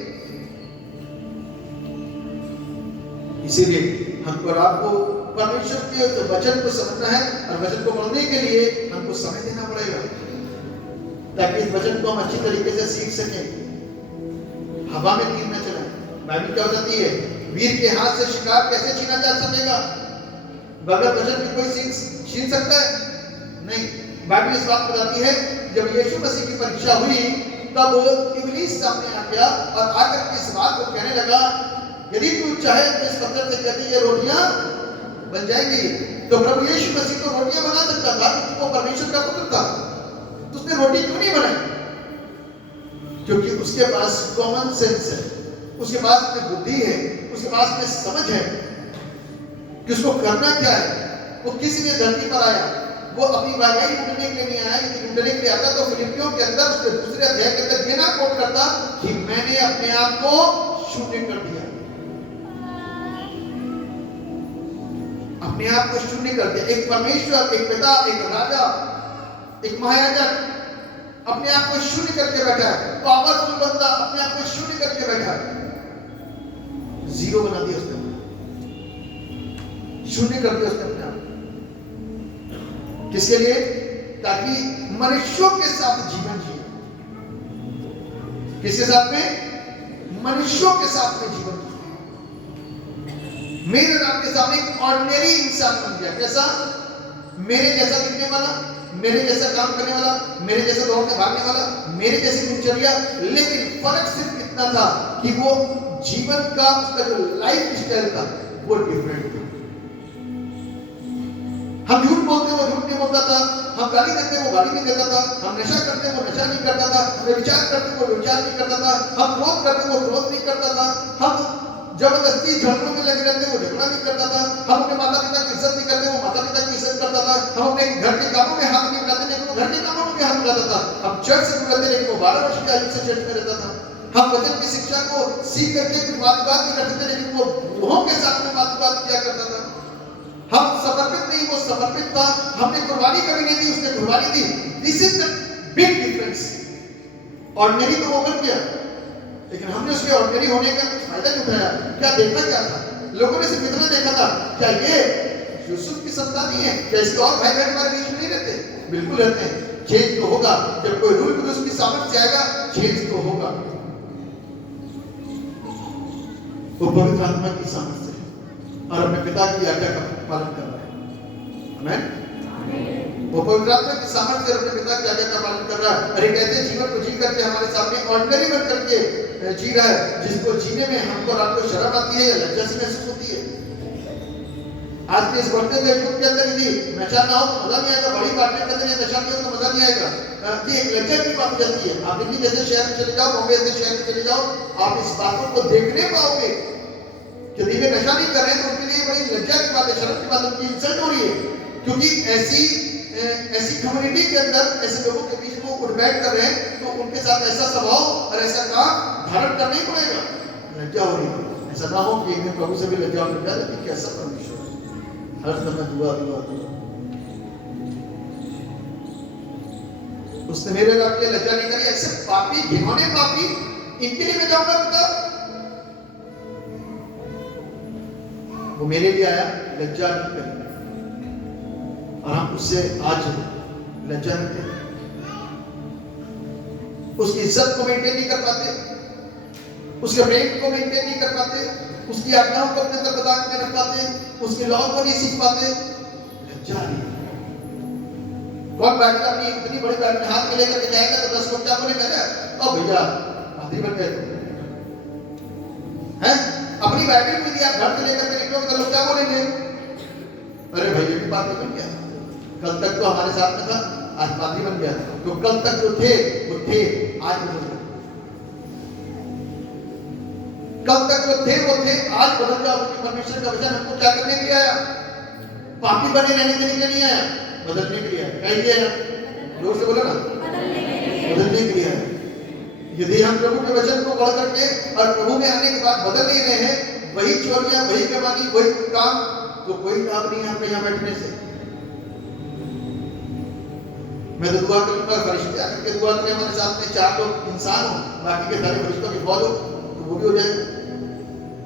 इसीलिए हमको और आपको परमेश्वर के वचन को समझना है, और वचन को पढ़ने के लिए हमको समय देना पड़ेगा, ताकि इस वचन को हम अच्छी तरीके से सीख सकें। हवा में तीर न चलाएं। बाइबल क्या बताती है? वीर के हाथ से शिकार कैसे छीना जा सकेगा? बगैर वचन के कोई छीन सकता है? नहीं। बाइबल इस बात बताती है, जब यीशु मसीह की परीक्षा हुई तब इब्लीस सामने आ गया और आकर इस बात को कहने लगा, यदि तू चाहे तो इस पत्थर से कहती ये रोटियां बन जाएंगी। तो प्रभु यीशु मसीह तो रोटियां बना सकता था, क्योंकि वो परमेश्वर का पुत्र था। तो उसने रोटी क्यों नहीं बनाई? क्योंकि उसके पास कॉमन सेंस है, उसके पास में बुद्धि है, उसके पास में समझ है कि उसको करना क्या है। वो किस लिए धरती पर आया? वो अपनी वाहवाही ढूंढने के लिए नहीं आया। यदि ढूंढने के लिए आता तो फिलिपियों के अंदर उसके दूसरे अध्याय के अंदर ये ना कोट करता कि मैंने अपने आप को शून्य कर दिया, अपने आप को शून्य कर दिया। एक परमेश्वर, एक पिता, एक राजा, एक महायाजक अपने आप को शून्य करके बैठा है। पावरफुल बंदा अपने आप को शून्य करके बैठा है। जीरो बना दिया उसने, शून्य कर दिया उसने अपने आप। किसके लिए? ताकि मनुष्यों के साथ जीवन जिए। किसके साथ में? मनुष्यों के साथ में जीवन जिए। मेरे और आपके सामने एक ऑर्डिनरी इंसान बन गया। कैसा? मेरे जैसा दिखने वाला, मेरे जैसा काम करने वाला, मेरे जैसा दौड़ने भागने वाला, मेरे जैसी दिनचर्या। लेकिन फर्क सिर्फ इतना था कि वो जीवन का, उसका जो लाइफ स्टाइल था वो डिफरेंट था। हम झूठ बोलते वो झूठ नहीं बोलता था, हम गाली देते वो गाली नहीं देता था, हम नशा करते वो नशा नहीं करता था, हम विचार करते वो विचार नहीं करता था, हम क्रोध करते वो क्रोध नहीं करता था, हम जबरदस्ती झगड़ों में लगे रहते वो झगड़ा नहीं करता था, हम अपने माता पिता की इज्जत नहीं करते वो माता पिता की इज्जत करता था, हम अपने घर के कामों में हाथ नहीं मिलाते लेकिन वो घर के कामों में भी हाथ मिलाता था, हम चर्च से दूर रहते लेकिन वो 12 वर्ष की आयु से चर्च में रहता था, हम वचन की शिक्षा को सीख करके कुछ बात नहीं करते थे लेकिन वो बूढ़ों के साथ में बात किया करता था। हम समर्पित नहीं, वो समर्पित था। हमने कुर्बानी कभी नहीं दी, उसने कुर्बानी दी। This is the big difference. Ordinary तो वो बन गया, लेकिन हमने उसके ऑर्डिनरी होने का कुछ फायदा नहीं उठाया। क्या देखा क्या था? लोगों ने सिर्फ इतना देखा था, क्या ये यूसुफ की संतान ही है? क्या इसके और भाई बहन हमारे बीच में नहीं रहते? बिल्कुल रहते हैं। चेंज तो होगा जब कोई रूल पुरुष की सामर्थ्य आएगा, चेंज तो होगा। वो पवित्र आत्मा की सामर्थ्य और अपने पिता की आज्ञा का पालन कर रहा है। आमीन। वो पवित्र आत्मा की सामर्थ्य और अपने पिता की आज्ञा का पालन कर रहा है। और एक ऐसे जीवन को जी करके हमारे सामने ऑर्डिनरी बन करके जी रहा है, जिसको जीने में हमको और आपको शर्म आती है या लज्जा सी महसूस होती है। आज के इस बढ़ते हुए युग के अंदर यदि नशा ना हो तो मजा नहीं आएगा, बड़ी पार्टी के अंदर नशा नहीं हो तो मजा नहीं आएगा। ये एक लज्जा की बात हो जाती है। आप दिल्ली जैसे शहर में चले जाओ, बॉम्बे जैसे शहर में चले जाओ, आप इस बातों को देखने पाओगे। यदि वे नशा नहीं कर रहे हैं तो उनके लिए बड़ी लज्जा की बात है, शर्म की बात, उनकी इंसल्ट हो रही है, क्योंकि ऐसी कम्युनिटी के अंदर ऐसे लोगों के बीच वो उठ बैठ कर रहे हैं, तो उनके साथ ऐसा स्वभाव और ऐसा काम धारण करना ही पड़ेगा। लज्जा हो रही है। ऐसा ना हो कि एक दिन प्रभु से भी लज्जा मिल जाए, लेकिन कैसा परमेश्वर हर समय दुआ दुआ दुआ। उसने मेरे आपके लिए लज्जा नहीं करी। ऐसे पापी, घिनौने पापी, इनके लिए मैं जाऊंगा पिता? वो मेरे लिए आया, लज्जा नहीं करी, और हम उससे आज लज्जा नहीं करें। उसकी इज्जत को मेंटेन नहीं कर पाते, उसके प्रेम को मेंटेन नहीं कर पाते, उसकी आज्ञाओं को अपने अंदर बता के रख पाते, उसके लॉ को नहीं सीख पाते। लज्जा नहीं। कौन बाइबल अपनी इतनी बड़ी बाइबल हाथ में लेकर के जाएगा तो 10 लोग क्या बोलेंगे? ओ भैया पादरी बन गए हैं। अपनी बाइबल में आप घर से लेकर के निकलोगे तो लोग क्या बोलेंगे? अरे भाई ये भी पादरी बन गया, कल तक तो हमारे साथ में था, आज पादरी बन गया। तो कल तक जो थे वो थे, आज बदल गए। कल तक जो थे वो थे, आज बदल गया। परमेश्वर का वचन हमको क्या करने के लिए आया? पापी बने रहने के लिए नहीं आया, बदलने के लिए आए। क्या लिए है? जोर से बोलो ना, बदलने के लिए आए। यदि हम प्रभु के वचन को पढ़ करके और प्रभु में आने के बाद बदल नहीं रहे हैं, वही चोरियां, वही बेईमानी, वही काम, तो कोई लाभ नहीं है आपके यहाँ बैठने से। मैं तो दुआ करूंगा फरिश्ते आकर के दुआ करें हमारे साथ में, 4 लोग इंसान हो, बाकी के सारे फरिश्तों की फौज हो, तो वो भी हो जाएगा।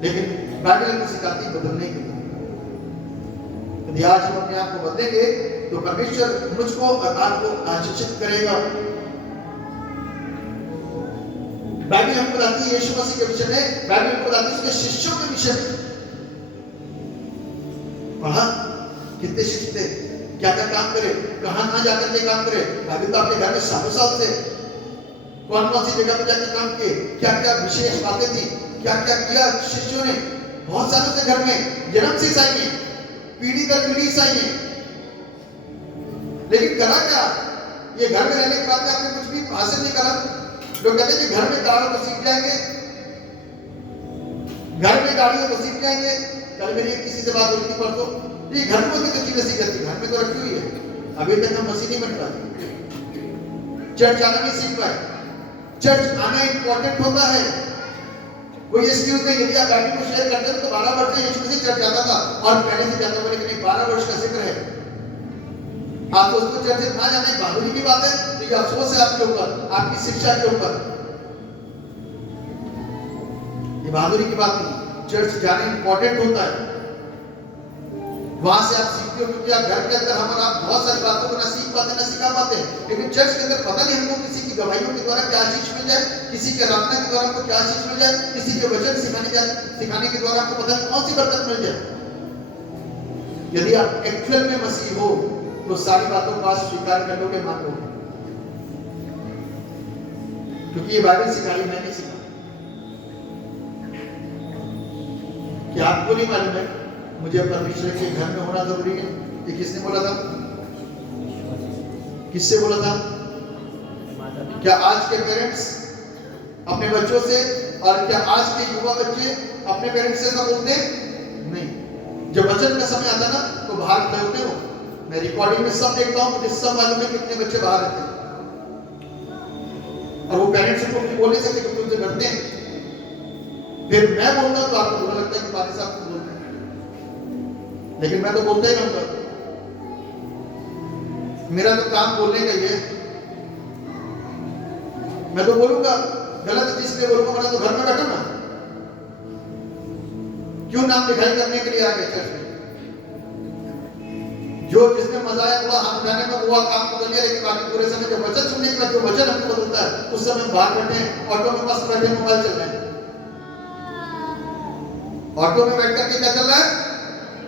लेकिन बाइबल हमको सिखाती है बदलने के लिए। यदि आज हम अपने आप को बदलेंगे तो परमेश्वर मुझको और आपको आशीषित करेगा। बाइबल हमको बताती है यीशु मसीह के विषय में, बाइबल हमको बताती है उसके शिष्यों के विषय में। पढ़ा कितने शिष्य थे, क्या क्या काम करे, कहां जाकर के काम करे। बाइबल तो आपके घर में सालों साल से कौन कौन सी जगह पर जाकर काम किए, क्या क्या विशेष बातें थी, क्या क्या किया शिष्यों ने। बहुत सालों से घर में जन्म से ईसाई हैं, पीढ़ी दर पीढ़ी ईसाई हैं, लेकिन करा क्या? ये घर में रहने के बाद आपने कुछ भी हासिल नहीं करा। लोग कहते हैं कि घर में गाड़ियों को सीख जाएंगे, घर में गाड़ियों को सीख जाएंगे। कल मेरी किसी से बात हुई थी परसों, ये घर में तो चीजें सीख जाती, घर में तो रखी हुई है, अभी तक हम मसीह नहीं बन पाए, चर्च आना नहीं सीख पाए। चर्च आना इंपॉर्टेंट होता है, कोई एक्सक्यूज नहीं। यदि आप बाइबल को शेयर करते हैं तो 12 वर्ष से यीशु मसीह चर्च जाता था और पहले से जाता था, लेकिन 12 वर्ष का जिक्र है। आप तो उसको चर्च ना जाने बहादुरी की बात है, तो ये अफसोस है आपके ऊपर, आपकी शिक्षा के ऊपर। ये बहादुरी की बात नहीं, चर्च जाना इंपॉर्टेंट होता है। वहां से आप सीखते हो, क्योंकि आप घर के अंदर हम और आप बहुत सारी बातों को ना सीख पाते ना सिखा पाते हैं, लेकिन चर्च के अंदर पता नहीं हमको किसी की गवाहियों के द्वारा क्या आशीष मिल जाए, किसी के आराधना के द्वारा हमको क्या आशीष मिल जाए, किसी के वचन सिखाने के द्वारा हमको पता नहीं कौन सी बरकत मिल जाए। यदि आप एक्चुअल में मसीह हो तो सारी बातों को आप स्वीकार कर लोगे, मान लोगे, क्योंकि ये बाइबल सिखाई, मैं नहीं सिखा। क्या आपको नहीं मालूम है मुझे परमेश्वर के घर में होना जरूरी है? ये किसने बोला था? किससे बोला था? क्या आज के पेरेंट्स अपने बच्चों से, और क्या आज के युवा बच्चे अपने पेरेंट्स से सब बोलते हैं? नहीं। जब वचन का समय आता ना तो बाहर खड़े होते हो, मैं रिकॉर्डिंग में सब देखता हूं, मुझे सब मालूम है कितने बच्चे बाहर रहते हैं, और वो पेरेंट्स को बोल नहीं सकते क्योंकि उनसे डरते हैं। फिर मैं बोलता हूं तो आपको बुरा लगता है कि पादी साहब बोलते हैं, लेकिन मैं तो बोलता ही रहूंगा। मेरा तो काम बोलने का ही है, मैं तो बोलूंगा। गलत इसलिए बोलूंगा, मैं तो घर में बैठा ना, क्यों नाम लिखाई करने के लिए आ गए चर्च में? जो जिसने मजा आया हुआ हाथ उठाने में हुआ काम को कर लिया, लेकिन बाकी पूरे समय जब वचन सुनने के बाद जो वचन हमको बदलता है, उस समय बाहर बैठे ऑटो में मस्त बैठे मोबाइल चल रहे हैं। ऑटो में बैठ करके क्या चल रहा है?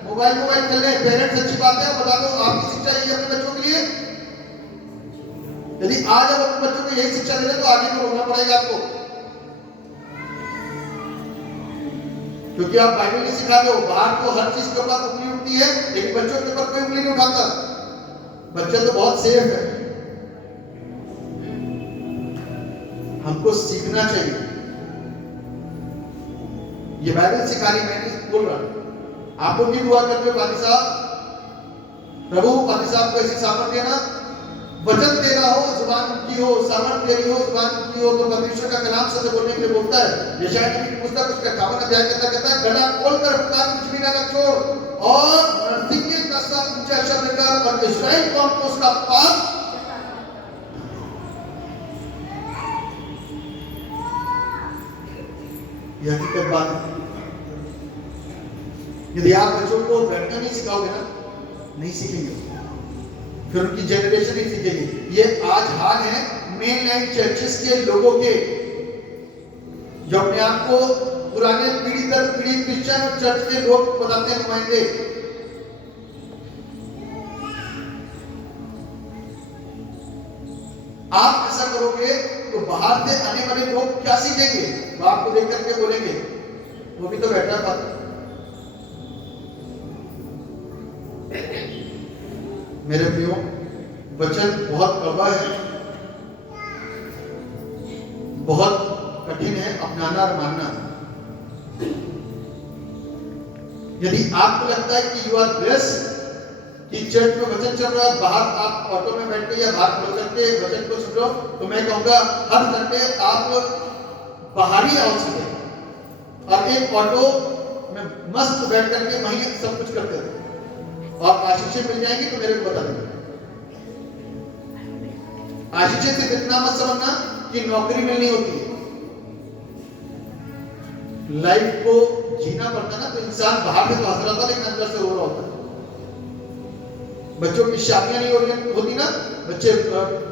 मोबाइल चल रहे हैं। पेरेंट्स अच्छी बात है, बता दो आपकी शिक्षा यही है अपने बच्चों के लिए। यदि आज आप अपने बच्चों को यही शिक्षा दे रहे तो आगे को रोना पड़ेगा आपको, क्योंकि आप बाइबल नहीं सिखा रहे हो। बाहर तो हर चीज के ऊपर उंगली उठती है, लेकिन बच्चों के ऊपर कोई उंगली नहीं उठाता। बच्चा तो बहुत सेफ है, हमको सीखना चाहिए। ये बाइबल सिखा रही, मैं नहीं बोल रहा। आप लोग भी दुआ करते हो पादी साहब, प्रभु पादी साहब को ऐसी सामर्थ्य देना, वचन देना हो, जुबान उनकी हो, सामर्थ्य देनी हो, जुबान उनकी हो, तो परमेश्वर का कलाम सत्य बोलने के लिए बोलता है। यशायाह नबी की पुस्तक उसका 51 अध्याय के अंदर कहता है, गला खोलकर पुकार, कुछ भी ना रखो, और नरसिंगे का सा ऊंचा शब्द कर, और इस्राएल कौम को उसका पाप। यह हकीकत बात है। यदि आप बच्चों को बैठना नहीं सिखाओगे ना, नहीं सीखेंगे, फिर उनकी जनरेशन नहीं सीखेगी। ये आज हाल है मेन लाइन चर्चेस के लोगों के, जो अपने आप को पुराने पीढ़ी दर पीढ़ी क्रिश्चियन और चर्च के लोग बताते हैं, नुमाइंदे। आप ऐसा करोगे तो बाहर से आने वाले लोग क्या सीखेंगे? वो आपको देख करके बोलेंगे वो भी तो बैठा बात। मेरे प्रियो, वचन बहुत कड़वा है, बहुत कठिन है अपनाना और मानना। यदि आपको लगता है कि यू आर ब्लेस्ड, कि चर्च में वचन चल रहा है, बाहर आप ऑटो में बैठ के या बाहर खड़े करके वचन को सुन रहे हो, तो मैं कहूंगा हर घंटे आप बाहर ही आओ सीधे, और एक ऑटो में मस्त बैठ करके वहीं सब कुछ करते थे, और आशीषें मिल जाएंगी तो मेरे को बता देना। आशीषें सिर्फ इतना मत समझना कि नौकरी मिलनी होती है। लाइफ को जीना पड़ता ना, तो इंसान बाहर से तो हंस रहा था लेकिन अंदर से रो रहा होता है। बच्चों की शादियां नहीं होती ना, बच्चे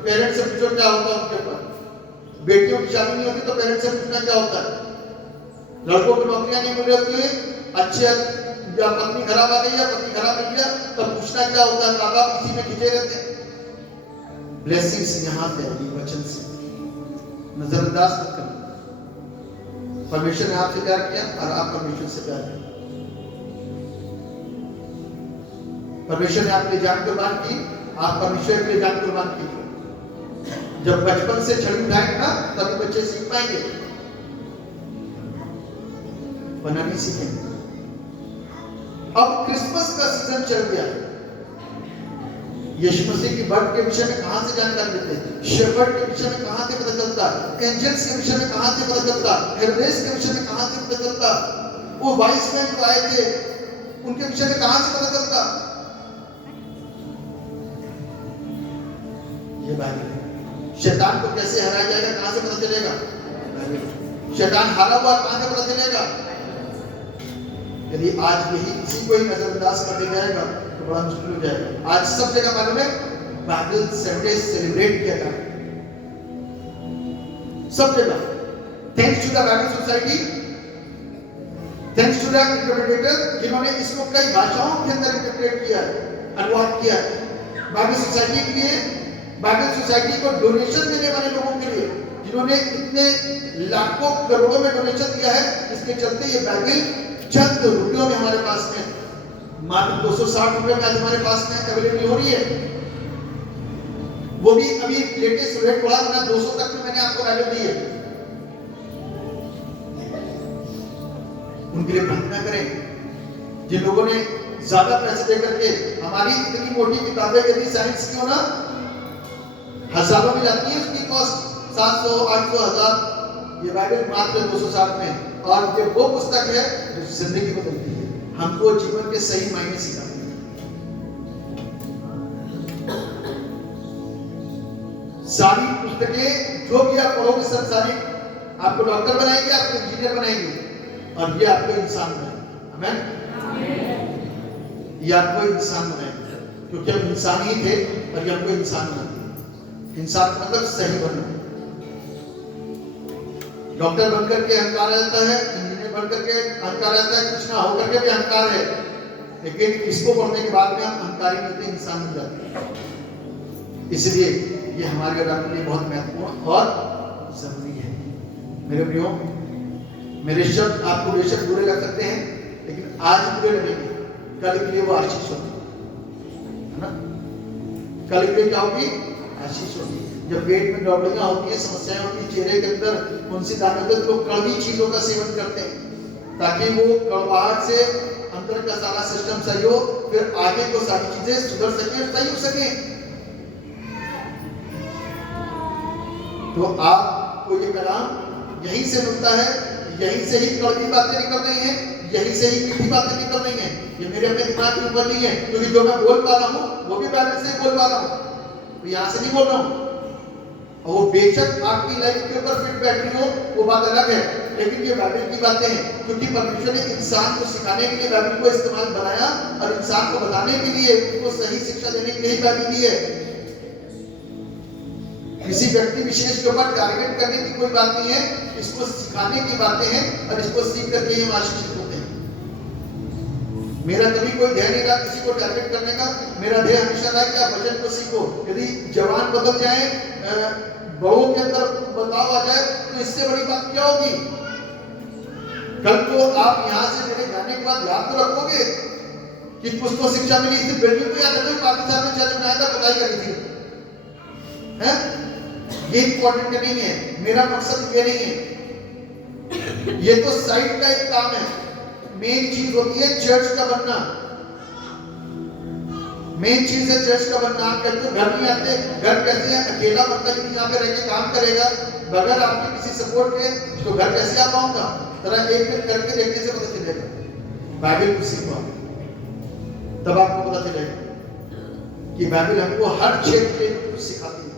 पेरेंट्स से पूछो क्या होता है उनके ऊपर। बेटियों की शादी नहीं होती तो पेरेंट्स से पूछना क्या होता है। लड़कों को नौकरियां नहीं मिल रही होती है, अच्छे या पत्नी खराब आ गई या पति खराब मिल गया, तब पूछना क्या होता है। माँ बाप इसी में खिंचे रहते हैं। ब्लेसिंग्स यहाँ से आएगी वचन से, नजरअंदाज मत करना। परमेश्वर ने आपसे प्यार किया और आप परमेश्वर से प्यार किया। परमेश्वर ने आपके जान कुर्बान की, आप परमेश्वर के लिए जान कुर्बान कीजिए। जब बचपन से छड़ी उठाएंगे ना, तभी बच्चे सीख पाएंगे, वरना नहीं सीखेंगे। अब क्रिसमस का सीजन चल गया। यीशु मसीह की बर्थ के विषय में कहां से जानकारी देते हैं? शेफर्ड के विषय में कहां से पता चलता है? एंजल्स के विषय में कहां से पता चलता है? हेरोदेस के विषय में कहां से पता चलता? वो वाइस मैन जो आए थे उनके विषय में कहां से पता चलता? ये बाइबल है। शैतान को कैसे हराया जाएगा कहां से पता चलेगा? शैतान हारा हुआ कहां से पता चलेगा? यदि आज यही इसी को ही नजरअंदाज कर दिया जाएगा तो बड़ा मुश्किल हो जाएगा। आज सब जगह मालूम है बाइबल संडे सेलिब्रेट किया था, सब जगह। Thanks to the Bible society, thanks to the interpreter जिन्होंने इसको कई भाषाओं के अंदर इंटरप्रेट किया, अनुवाद किया। बाइबल सोसाइटी के लिए, बाइबल सोसाइटी को डोनेशन देने वाले लोगों के लिए जिन्होंने इतने लाखों करोड़ों में डोनेशन दिया है, इसके चलते ये बाइबल चंद रुपयों में हमारे पास में, मात्र 260 रुपए में आज हमारे पास में अवेलेबल हो रही है। वो भी अभी लेटेस्ट रेट बढ़ा ना, 200 तक में मैंने आपको बाइबल दी है। उनके लिए प्रार्थना करें जिन लोगों ने ज्यादा पैसे देकर के हमारी इतनी मोटी किताबें यदि साइंस की हो ना, हजारों में जाती है उसकी कॉस्ट, 700, 800, 1000। ये बाइबल मात्र 260 में। और ये वो पुस्तक है जो जिंदगी बदलती है, हमको जीवन के सही मायने सिखाती है। सारी पुस्तकें जो भी आप पढ़ोगे संसारिक, आपको डॉक्टर बनाएंगे, आपको इंजीनियर बनाएंगे, और ये आपको इंसान बनाएंगे। आमीन। ये आपको इंसान बनाएंगे, क्योंकि हम इंसान ही थे और ये हमको इंसान बनाते। इंसान मतलब सही बनना। डॉक्टर बनकर के अहंकार रहता है, इंजीनियर बनकर के अहंकार रहता है, कुछ ना होकर के भी अहंकार है, लेकिन इसको पढ़ने के बाद में हम अहंकारी होते इंसान बन जाते हैं। इसलिए ये हमारे और आपके लिए बहुत महत्वपूर्ण और जरूरी है। मेरे प्रियो, मेरे शब्द आपको बेशक बुरे लग सकते हैं, लेकिन आज बुरे लगेंगे, कल के लिए वो आशीष होगी, है ना? कल के लिए क्या होगी? आशीष होगी। जब पेट में गड़बड़ियां होती है, समस्याएं होती है, चेहरे के अंदर उनसे दानत लोग कड़वी चीजों का सेवन करते हैं ताकि वो कड़वाहट से अंदर का सारा सिस्टम सही हो, फिर आगे को सारी चीजें सुधर सके, सही हो सके। तो आपको ये कलाम यहीं से मिलता है, यहीं से ही कड़वी बातें निकल रही हैं, यहीं से ही मीठी बातें निकल रही हैं। ये मेरे अपने दिमाग के ऊपर नहीं है, क्योंकि जो मैं बोल पा रहा हूँ वो भी बाइबल से बोल पा रहा हूँ, तो यहाँ से नहीं बोल रहा हूँ। और वो बेशक आपकी लाइफ के ऊपर फिट बैठ रही हो, वो बात अलग है, लेकिन ये बाइबल की बातें हैं, क्योंकि परमेश्वर ने इंसान को सिखाने के लिए बाइबल को इस्तेमाल बनाया और इंसान को बताने के लिए, उसको सही शिक्षा देने के लिए बाइबल दी है। किसी व्यक्ति विशेष के ऊपर टारगेट करने की कोई बात नहीं है, इसको सिखाने की बातें हैं और इसको सीख करके हम आशीषित होते हैं। मेरा कभी कोई ध्यान नहीं रहा किसी को टारगेट करने का, मेरा ध्येय हमेशा रहा कि आप वचन को सीखो। यदि जवान बदल जाए, बड़ों के अंदर बदलाव आ जाए, तो इससे बड़ी बात क्या होगी? कल को आप यहाँ से मेरे जाने के बाद याद तो रखोगे कि कुछ तो शिक्षा मिली, इस बिल्डिंग को याद रखोगे, पाकिस्तान में चल बनाया था, पढ़ाई करी थी, हैं? ये इंपॉर्टेंट नहीं है, मेरा मकसद ये नहीं है। ये तो साइड का एक काम है। मेन चीज होती है चर्च का बनना। मेन चीज है चर्च का बनना। आप कहते हो घर नहीं आते, घर कैसे है? अकेला बंदा यदि यहाँ पे रह के काम करेगा बगैर आपके किसी सपोर्ट के, तो घर कैसे आ पाऊंगा? तरह एक दिन करके देखने से पता चलेगा। बाइबल को सीखो, तब आपको पता चलेगा कि बाइबल हमको हर क्षेत्र में कुछ सिखाती है।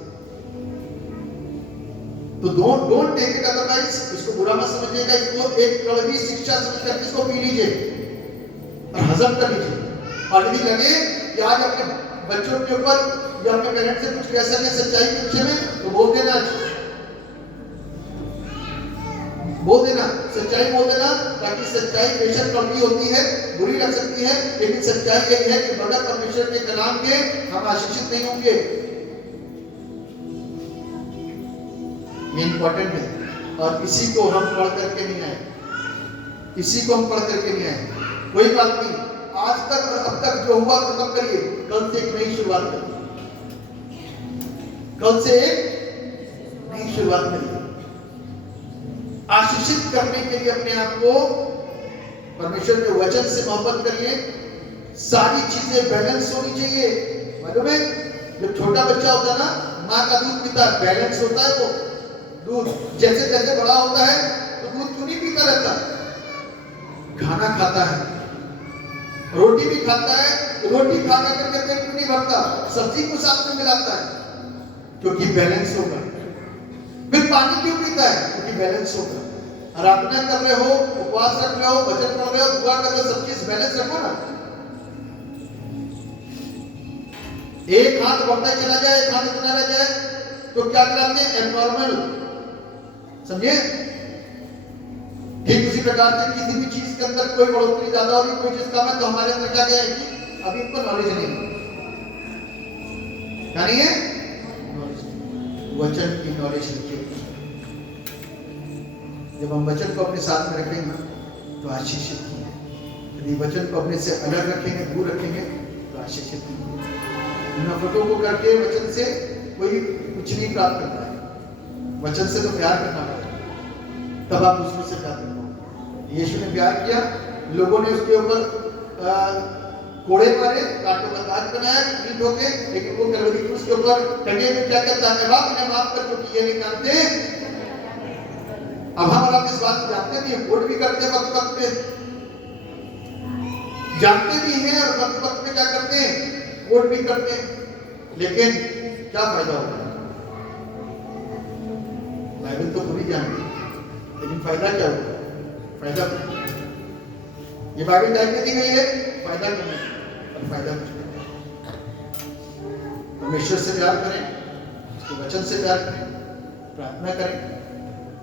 तो डोंट टेक इट अदरवाइज, इसको बुरा मत समझिएगा, इसको एक कड़वी शिक्षा समझकर इसको पी लीजिए और हजम कर लीजिए। और यदि लगे कि आज अपने बच्चों के ऊपर या अपने पेरेंट्स से कुछ कह सके सच्चाई के विषय में, तो बोल देना, सच्चाई बोल देना, ताकि सच्चाई बेशक कड़वी होती है, बुरी लग सकती है, लेकिन सच्चाई यही है कि बगैर परमेश्वर के कलाम के हम आशीषित नहीं होंगे। ये इंपॉर्टेंट है। और इसी को हम पढ़ करके नहीं आए, इसी को हम पढ़ करके नहीं आए। कोई बात नहीं, आज तक और अब तक जो हुआ खत्म करिए, कल से एक नई शुरुआत करिए, कल से एक नई शुरुआत करिए। आशीषित करने के लिए अपने आप को परमेश्वर के वचन से मोहब्बत करिए। सारी चीजें बैलेंस होनी चाहिए। मालूम है, जब छोटा बच्चा होता है ना, माँ का दूध पीता है, बैलेंस होता है। तो दूध जैसे जैसे बड़ा होता है तो दूध क्यों नहीं पीता रहता? खाना खाता है, रोटी भी खाता है, रोटी खा करके पेट क्यों नहीं भरता? सब्जी को साथ में मिलाता है, क्योंकि बैलेंस होगा। फिर पानी क्यों पीता है? क्योंकि बैलेंस होगा। आराधना कर रहे हो, उपवास रख रहे हो, वचन कर रहे हो, दुआ कर रहे हो, सब चीज बैलेंस रखो ना। एक हाथ बढ़ता चला जाए, एक हाथ इतना रह जाए, तो क्या कराते हैं? एबनॉर्मल, समझे? ठीक उसी प्रकार से किसी भी चीज के अंदर कोई बढ़ोतरी ज्यादा होगी, कोई चीज कम है, तो हमारे अंदर क्या है कि अभी इनको नॉलेज नहीं है। क्या नहीं है? वचन की नॉलेज रखिए। जब हम वचन को अपने साथ में रखेंगे तो आशीषित होंगे। यदि वचन को अपने से अलग रखेंगे, दूर रखेंगे, तो आशीषित होंगे। नफरतों को करके वचन से कोई कुछ नहीं प्राप्त करता है। वचन से तो प्यार करना पड़ेगा, तब आप दूसरों से प्यार करते हो। यीशु ने प्यार किया, लोगों ने उसके ऊपर कोड़े मारे, कांटों का ताज बनाया, पीठ होके, लेकिन वो कलवरी क्रूस के ऊपर टंगे में क्या कहता है? बाप ने माफ कर, क्योंकि ये नहीं जानते। अब हम आप इस बात को जानते भी हैं, वोट भी करते हैं वक्त वक्त पे, जानते भी हैं और वक्त वक्त पे क्या करते हैं? वोट भी करते हैं, लेकिन क्या फायदा होगा? बाइबल तो पूरी जानते, लेकिन फायदा क्या होगा? फायदा ये बाइबल कहती दी गई है, फायदा क्यों नहीं? और फायदा कुछ नहीं। परमेश्वर से प्यार करें, उसके वचन से प्यार करें, प्रार्थना करें,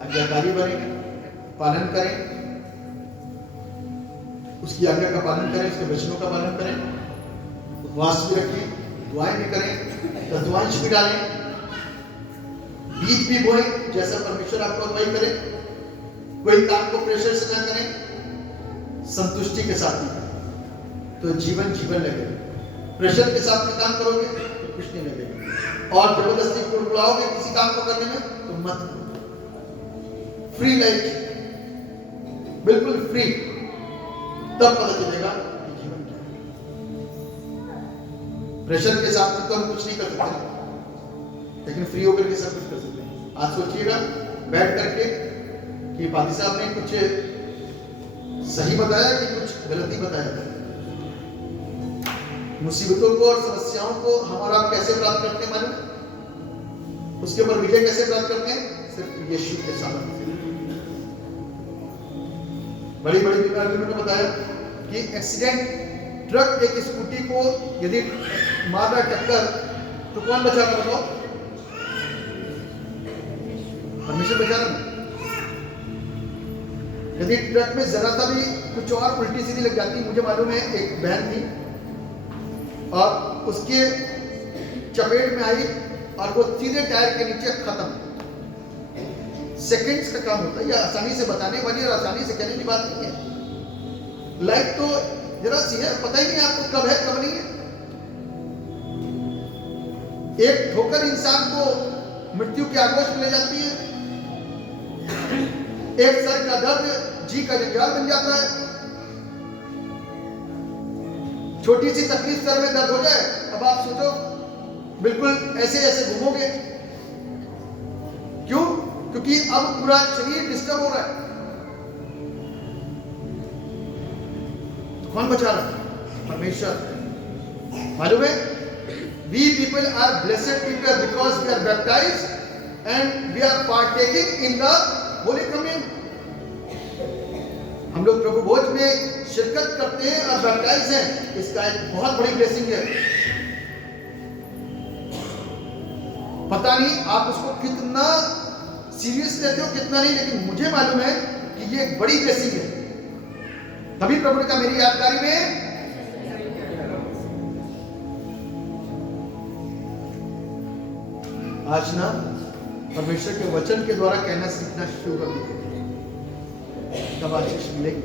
आज्ञाकारी बने, पालन करें, उसकी आज्ञा का पालन करें, उसके वचनों का पालन करें, उपवास भी रखें, दुआएं भी करें, तत्वांश भी डालें, बीज भी बोएं, जैसा परमेश्वर आपको अगुवाई करे। कोई काम को प्रेशर से ना करें, संतुष्टि के साथ नहीं, तो जीवन लगेगा। प्रेशर के साथ में काम करोगे तो कुछ नहीं लगेगा, और जबरदस्ती कुड़कुड़ाओगे किसी काम को करने में तो मत। फ्री लाइफ, बिल्कुल फ्री, तब पता चलेगा कि जीवन क्या है। प्रेशर के साथ में तो हम कुछ नहीं कर सकते, लेकिन फ्री होकर के सब कुछ कर सकते हैं। आज सोचिएगा बैठ करके कि पादी साहब ने कुछ सही बताया कि कुछ गलती बताया। मुसीबतों को और समस्याओं को हम और आप कैसे प्राप्त करते हैं मालूम है? उसके ऊपर विजय कैसे प्राप्त करते हैं? सिर्फ यीशु के सामर्थ्य से। बड़ी बड़ी बीमारियों ने बताया कि एक्सीडेंट, ट्रक एक स्कूटी को यदि मार रहा टक्कर, तो कौन बचाएगा बताओ? परमेश्वर बचाना। यदि ट्रक में जरा सा भी कुछ और उल्टी सीधी लग जाती, मुझे मालूम है एक बहन थी और उसके चपेट में आई और वो सीधे टायर के नीचे खत्म। सेकंड्स का काम होता है, यह आसानी से बताने वाली और आसानी से कहने की बात नहीं है। लाइफ तो जरा सी है, पता ही नहीं आपको कब है कब नहीं है। एक ठोकर इंसान को मृत्यु के आगोश में ले जाती है, एक सर का दर्द जी का जंजाल बन जाता है। छोटी सी तकलीफ सर में दर्द हो जाए, अब बिल्कुल ऐसे ऐसे घूमोगे। क्यों? क्योंकि अब पूरा शरीर डिस्टर्ब हो रहा है। कौन बचा रहा है? परमेश्वर। मालूम है, we people are blessed people because we are baptized and we are partaking in the holy communion. हम लोग प्रभु भोज में शिरकत करते हैं और बैप्टाइज हैं, इसका एक बहुत बड़ी ब्लेसिंग है। पता नहीं आप उसको कितना सीरियस लेते हो कितना नहीं, लेकिन मुझे मालूम है कि ये एक बड़ी ब्लेसिंग है। तभी प्रभु ने कहा मेरी यादगारी में आज ना परमेश्वर के वचन के द्वारा कहना सीखना शुरू कर दीजिए, तब आशीष मिलेगी।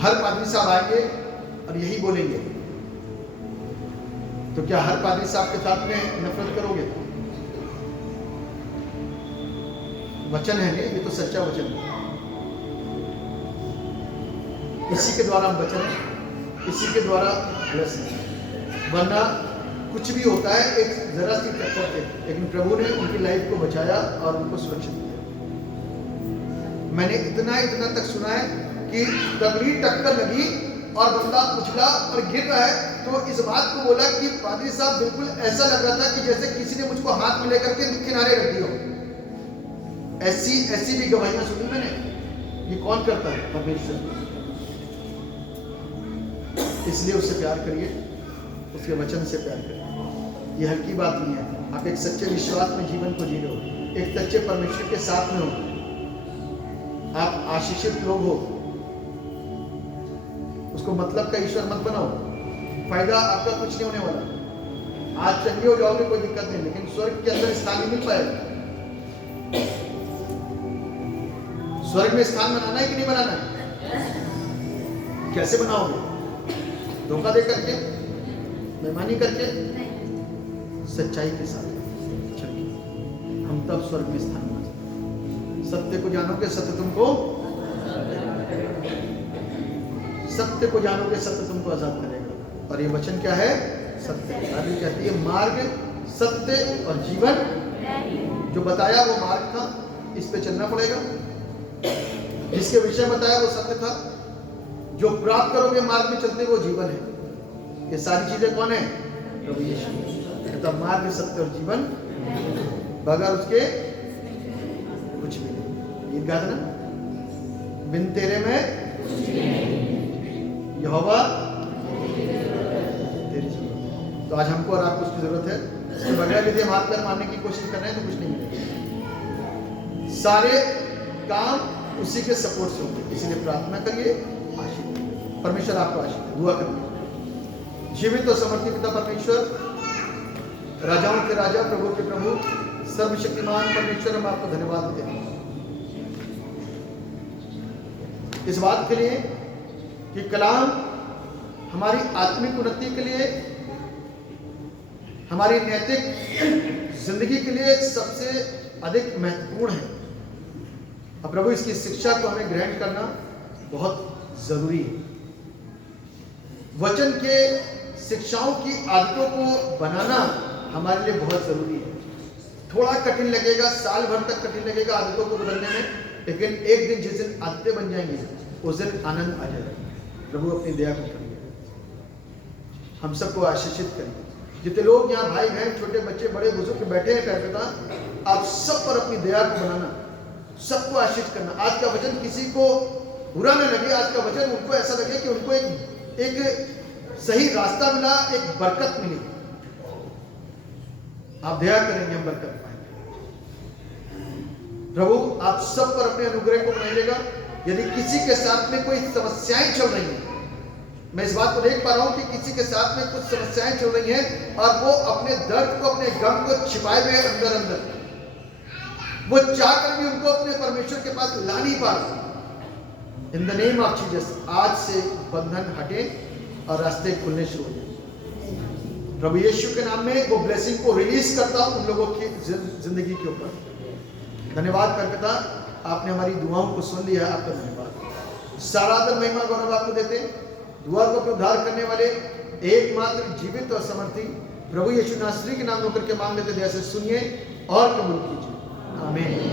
हर पादरी साहब आएंगे और यही बोलेंगे, तो क्या हर पादरी साहब के साथ में नफरत करोगे? वचन है नहीं, ये तो सच्चा वचन है। इसी के द्वारा हम बचन है, इसी के द्वारा ब्लेस है। वरना कुछ भी होता है एक जरा सी टक्कर से, लेकिन प्रभु ने उनकी लाइफ को बचाया और उनको सुरक्षित किया। मैंने इतना तक सुना है कि तगड़ी टक्कर लगी और बंदा उछला और गिर रहा है, तो इस बात को बोला कि पादरी साहब बिल्कुल ऐसा लग रहा था कि जैसे किसी ने मुझको हाथ में लेकर के किनारे रख दिया। ऐसी भी गवाहियां सुनी मैंने। ये कौन करता है? परमेश्वर। इसलिए उससे प्यार करिए, उसके वचन से प्यार करिए। ये हल्की बात नहीं है। आप एक सच्चे विश्वास में जीवन को जी रहे हो, एक सच्चे परमेश्वर के साथ में हो, आप आशीषित लोग हो। उसको मतलब का ईश्वर मत बनाओ, फायदा आपका कुछ नहीं होने वाला। आज चंगे हो जाओगे कोई दिक्कत नहीं, लेकिन स्वर्ग के अंदर स्थान नहीं मिल पाएगा। स्वर्ग में स्थान बनाना है कि नहीं बनाना है? कैसे बनाओगे? धोखा दे करके, बेईमानी करके? सच्चाई के साथ हम तब स्वर्ग में स्थान बना सकते। सत्य को जानोगे, सत्य तुमको सत्य तुमको आजाद करेगा। और ये वचन क्या है? सत्य। बाइबल कहती है मार्ग, सत्य और जीवन। जो बताया वो मार्ग था, इस पे चलना पड़ेगा। जिसके विषय बताया वो सत्य था। जो प्राप्त करोगे मार्ग में चलते वो जीवन है। ये सारी चीजें कौन है? प्रभु यीशु। तब मार्ग, सत्य और जीवन, बगैर उसके कुछ भी नहीं। गीत गाते ना, बिन तेरे में यहोवा तेरी जरूरत। तो आज हमको और आपको उसकी जरूरत है। इसके बगैर यदि हम हाथ पैर मारने की कोशिश कर रहे हैं तो कुछ नहीं मिलेगा। सारे काम उसी के सपोर्ट से होंगे। इसलिए प्रार्थना करिए, आशीष परमेश्वर आपको आशीष दे। दुआ करिए। जीवित और समर्थी पिता परमेश्वर, राजाओं के राजा, प्रभु के प्रभु, सर्वशक्तिमान परमेश्वर, हम आपको धन्यवाद देते हैं इस बात के लिए कि कलाम हमारी आत्मिक उन्नति के लिए, हमारी नैतिक जिंदगी के लिए सबसे अधिक महत्वपूर्ण है। अब प्रभु इसकी शिक्षा को हमें ग्रहण करना बहुत जरूरी है। वचन के शिक्षाओं की आदतों को बनाना हमारे लिए बहुत जरूरी है। थोड़ा कठिन लगेगा, साल भर तक कठिन लगेगा आदतों को बदलने में, लेकिन एक दिन जिस दिन आदतें बन जाएंगी उस दिन आनंद आ जाएगा। प्रभु अपनी दया को करिए, हम सबको आशीषित करिए। जितने लोग यहाँ भाई बहन, छोटे बच्चे, बड़े बुजुर्ग बैठे हैं प्यारे पिता, आप सब पर अपनी दया को बनाना, सबको आशीष करना। आज का वचन किसी को बुरा न लगे, आज का वचन उनको ऐसा लगे कि उनको एक सही रास्ता मिला, एक बरकत मिली। आप दया करेंगे, हम बरकत पाएंगे। प्रभु आप सब पर अपने अनुग्रह को बनाइएगा। यदि किसी के साथ में कोई समस्याएं चल रही हैं, मैं इस बात को देख पा रहा हूं कि किसी के साथ में कुछ समस्याएं चल रही हैं और वो अपने दर्द को, अपने गम को छिपाए हुए अंदर अंदर, वो चाहकर भी उनको अपने परमेश्वर के पास ला नहीं पा रहे। In the name of Jesus आज से बंधन हटे और रास्ते खुलने शुरू हो जाए। प्रभु यीशु के नाम में वो ब्लेसिंग को रिलीज करता हूं उन लोगों की जिंदगी के ऊपर। धन्यवाद कर पिता, आपने हमारी दुआओं को सुन लिया, आपका धन्यवाद। सारा आदर महिमा गौरव आपको देते। दुआ को उद्धार करने वाले एकमात्र जीवित और समर्थी प्रभु यीशु नासरी के नाम में होकर के मांग लेते जैसे सुनिए और कबूल कीजिए। आमीन।